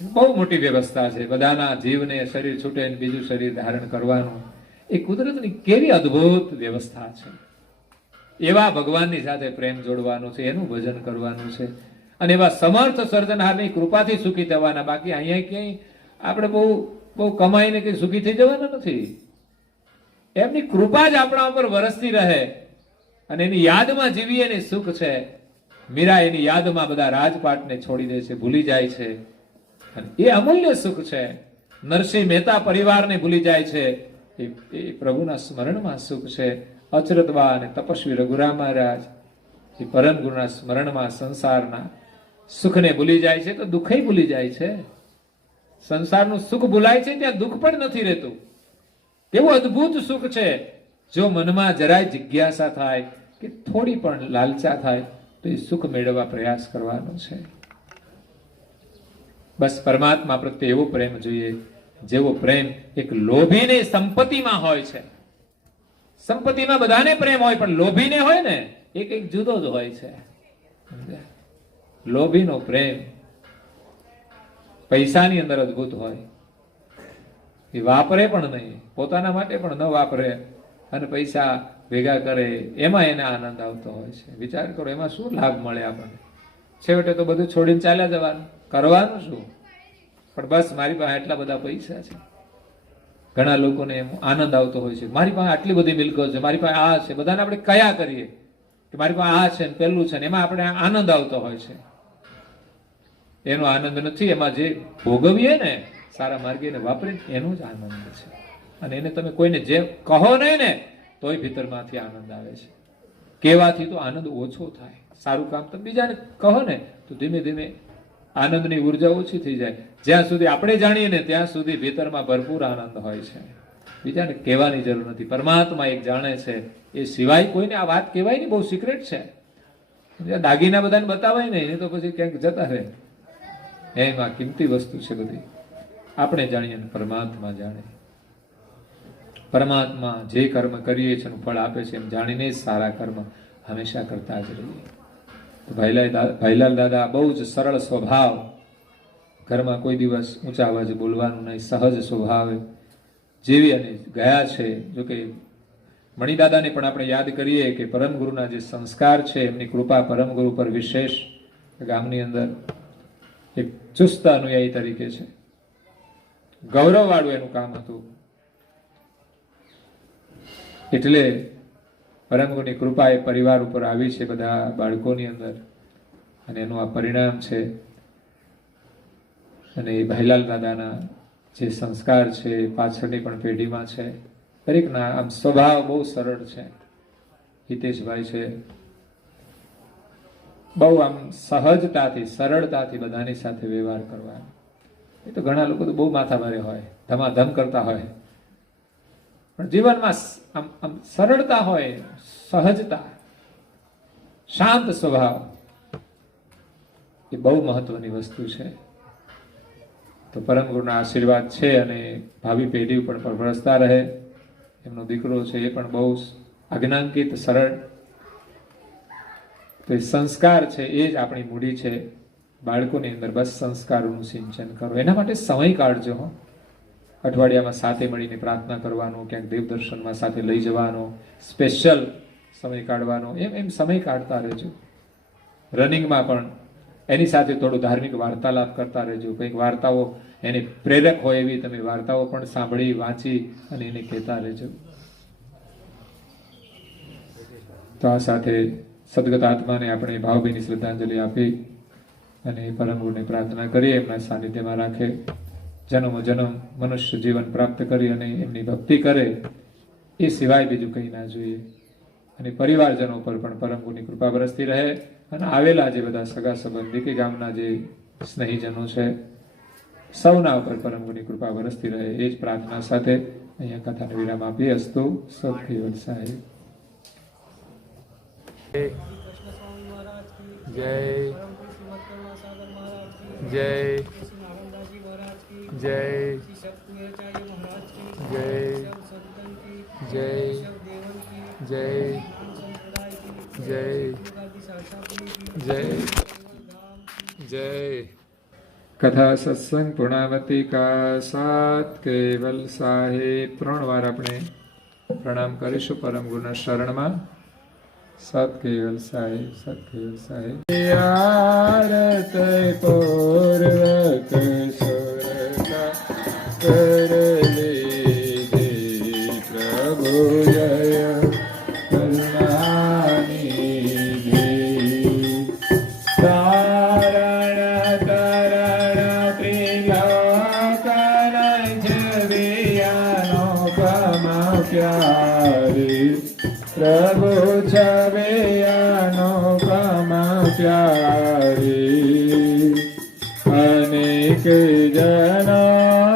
બહુ મોટી વ્યવસ્થા છે. બધાના જીવને શરીર છૂટે ને બીજું શરીર ધારણ કરવાનું એ કુદરતની કેવી અદ્ભુત વ્યવસ્થા છે. એવા ભગવાનની સાથે પ્રેમ જોડવાનો છે, એનું ભજન કરવાનું છે અને એવા સમર્થ સર્જનહારની કૃપાથી સુખી થવાના. બાકી અહીંયા ક્યાંય આપણે બહુ કમાઈને કંઈ સુખી થઈ જવાના નથી. એમની કૃપા જ આપણા ઉપર વરસતી રહે અને એની યાદમાં જીવીએ ને સુખ છે. મીરા એની યાદમાં બધા રાજપાટને છોડી દે છે, ભૂલી જાય છે, અને એ અમૂલ્ય સુખ છે. નરસિંહ મહેતા પરિવારને ભૂલી જાય છે, એ પ્રભુના સ્મરણમાં સુખ છે. અચરતબા અને તપસ્વી રઘુરામ મહારાજ એ પરમ ગુરુના સ્મરણમાં સંસારના સુખને ભૂલી જાય છે તો દુઃખય ભૂલી જાય છે. સંસારનું સુખ ભૂલાય છે ત્યાં દુઃખ પણ નથી રહેતું. કેવું અદ્ભુત સુખ છે. જો મનમાં જરાય જિજ્ઞાસા થાય કે થોડી પણ લાલચા થાય તો એ સુખ મેળવવા પ્રયાસ કરવાનો છે. બસ પરમાત્મા પ્રત્યે એવો પ્રેમ જોઈએ જેવો પ્રેમ એક લોભીને સંપત્તિમાં હોય છે. સંપત્તિમાં બધાને પ્રેમ હોય, પણ લોભીને હોય ને એ કંઈક જુદો જ હોય છે. લોભીનો પ્રેમ પૈસાની અંદર અદ્ભુત હોય. એ વાપરે પણ નહીં, પોતાના માટે પણ ન વાપરે અને પૈસા ભેગા કરે, એમાં એને આનંદ આવતો હોય છે. વિચાર કરો એમાં શું લાભ મળે આપણને? છેવટે તો બધું છોડીને ચાલ્યા જવાનું, કરવાનું શું? પણ બસ મારી પાસે આટલા બધા પૈસા છે. ઘણા લોકોને એમ આનંદ આવતો હોય છે, મારી પાસે આટલી બધી મિલકત છે, મારી પાસે આ છે. બધાને આપણે કયા કરીએ કે મારી પાસે આ છે ને પેલું છે ને, એમાં આપણે આનંદ આવતો હોય છે. એનો આનંદ નથી, એમાં જે ભોગવીએ ને સારા માર્ગે એને વાપરીને એનો જ આનંદ છે. અને એને તમે કોઈને જે કહો નહીં ને તોય ભીતરમાંથી આનંદ આવે છે. કહેવાથી તો આનંદ ઓછો થાય. સારું કામ તમે બીજાને કહો ને તો ધીમે ધીમે આનંદની ઉર્જા ઓછી થઈ જાય. જ્યાં સુધી આપણે જાણીએ ને ત્યાં સુધી ભીતરમાં ભરપૂર આનંદ હોય છે. બીજાને કહેવાની જરૂર નથી. પરમાત્મા એક જાણે છે, એ સિવાય કોઈને આ વાત કહેવાય નહીં. બહુ સિક્રેટ છે. દાગીના બધાને બતાવાય નહીં, એ તો પછી ક્યાંક જતા રહે. એમાં કિંમતી વસ્તુ છે બધી. આપણે જાણીએ ને પરમાત્મા જાણે. પરમાત્મા જે કર્મ કરીએ છીએ એનું ફળ આપે છે એમ જાણીને જ સારા કર્મ હંમેશા કરતા જ રહીએ. તો ભાઈલાલ દાદા બહુ જ સરળ સ્વભાવ, ઘરમાં કોઈ દિવસ ઊંચા અવાજે બોલવાનું નહીં, સહજ સ્વભાવે જેવી અને ગયા છે. જોકે મણિદાદાને પણ આપણે યાદ કરીએ કે પરમ ગુરુના જે સંસ્કાર છે, એમની કૃપા પરમ ગુરુ પર વિશેષ. ગામની અંદર એક ચુસ્ત અનુયાયી તરીકે છે, ગૌરવવાળું એનું કામ હતું. એટલે પરમ ગુરુની કૃપા એ પરિવાર ઉપર આવી છે, બધા બાળકોની અંદર, અને એનું આ પરિણામ છે. અને એ ભાઈલાલ દાદાના જે સંસ્કાર છે પાછળની પણ પેઢીમાં છે. દરેકના આમ સ્વભાવ બહુ સરળ છે. હિતેશભાઈ છે, બહુ આમ સહજતાથી સરળતાથી બધાની સાથે વ્યવહાર કરવા. એ તો ઘણા લોકો તો બહુ માથાભારે હોય, ધમાધમ કરતા હોય, પણ જીવનમાં આમ સરળતા હોય, સહજતા, શાંત સ્વભાવ, એ બહુ મહત્વની વસ્તુ છે. તો પરમ ગુરુના આશીર્વાદ છે અને ભાવિ પેઢી ઉપર પણ વરસતા રહે. એમનો દીકરો છે એ પણ બહુ આજ્ઞાંકિત, સરળ. તો એ સંસ્કાર છે એ જ આપણી મૂડી છે. બાળકોની અંદર બસ સંસ્કારોનું સિંચન કરો. એના માટે સમય કાઢજો. અઠવાડિયામાં સાથે મળીને પ્રાર્થના કરવાનો, ક્યાંક દેવ દર્શનમાં સાથે લઈ જવાનો, સ્પેશિયલ સમય કાઢવાનો, એમ સમય કાઢતા રહેજો. રનિંગમાં પણ એની સાથે થોડું ધાર્મિક વાર્તાલાપ કરતા રહેજો. કંઈક વાર્તાઓ એની પ્રેરક હોય એવી તમે વાર્તાઓ પણ સાંભળી, વાંચી અને એને કહેતા રહેજો. તો આ સાથે સદગત આત્માને આપણે ભાવભીની શ્રદ્ધાંજલિ આપી અને પરમ ગુરુને પ્રાર્થના કરીએ એમના સાનિધ્યમાં રાખે. જન્મો જન્મ મનુષ્ય જીવન પ્રાપ્ત કરી અને એમની ભક્તિ કરે, એ સિવાય બીજું કંઈ ના જોઈએ. અને પરિવારજનો પર પણ પરમ ગુરુની કૃપા વરસતી રહે. અને આવેલા જે બધા સગા સંબંધી કે ગામના જે સ્નેહીજનો છે, સૌના ઉપર પરમ ગુરુની કૃપા વરસતી રહે, એ જ પ્રાર્થના સાથે અહીંયા કથાને વિરામ આપીએ. અસ્તુ સૌથી વલસાય. જય જય જય જય જય જય જય જય જય. કથા સત્સંગ પૂર્ણાવતી કા સાથ કેવલ સાહેબ 3 વાર આપણે પ્રણામ કરીશું પરમ ગુરુના શરણમાં. સત કેવલ સાહેબ, સત કેવલ સાહેબ. આરત પૂર્વક સુરતા કર લીધે પ્રભુ જય કરુણાનિધિ. તારણ તરણ ત્રિલોકન જવિયાનો કમા પ્યારી પ્રભુ છવેયાનો કમા પ્યારી. અનેક જનોની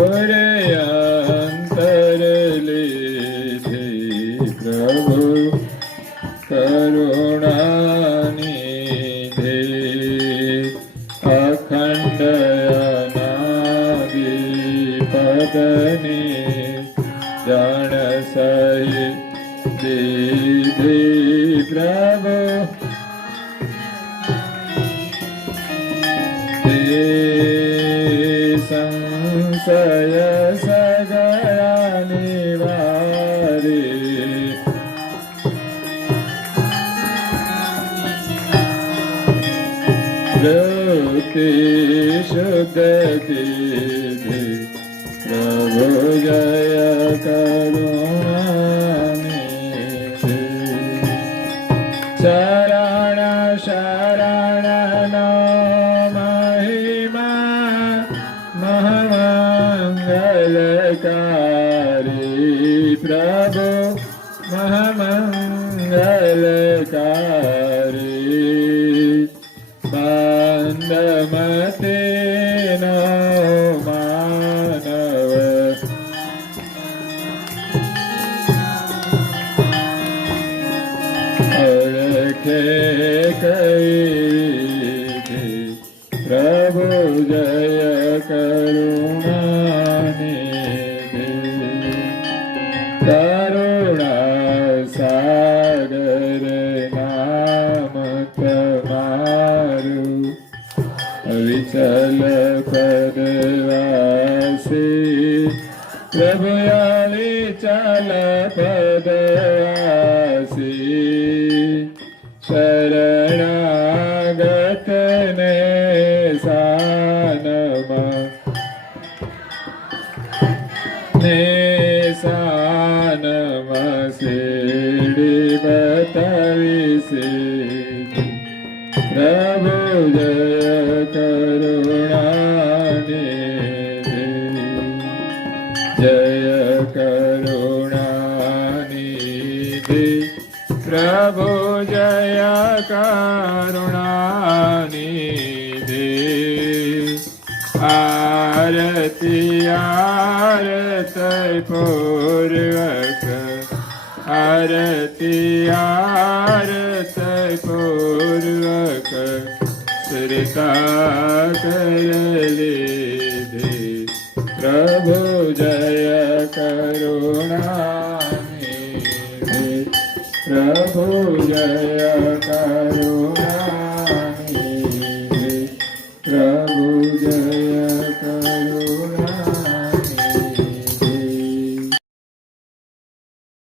ઓરે અંતર લીધે પ્રભુ કરુણાનિધિ. અખંડ અનાદિ પદની જાણ સહિત દીધી પ્રભુ. તે સંશય સગળા નિવારી. વૃત્તિ શુદ્ધતિ પ્રભુ જય કરુણાનિધિ. શરણ શરણ નો મહિમા મહામંગલકારી પ્રભુ બંધમતે નો માનવ અળખે કઈ પ્રભુ જય કરુણાનિધિ કરુણા સાગર નામ તમારું વિચલ પદવાસી પ્રભુ વિચલ પદવાસી શરણાગતને સાનમાં સાનમાં શેરડી બતાવી છે પ્રભુ જય કરુણાનિધિ જય કરુણાનિધિ પ્રભુ જય કરુણાનિધિ આરતી આરત પૂર્વક આરતી આરત પૂર્વક શ્રીતા લીધે પ્રભુ જય કરુણાનિધિ પ્રભુ જય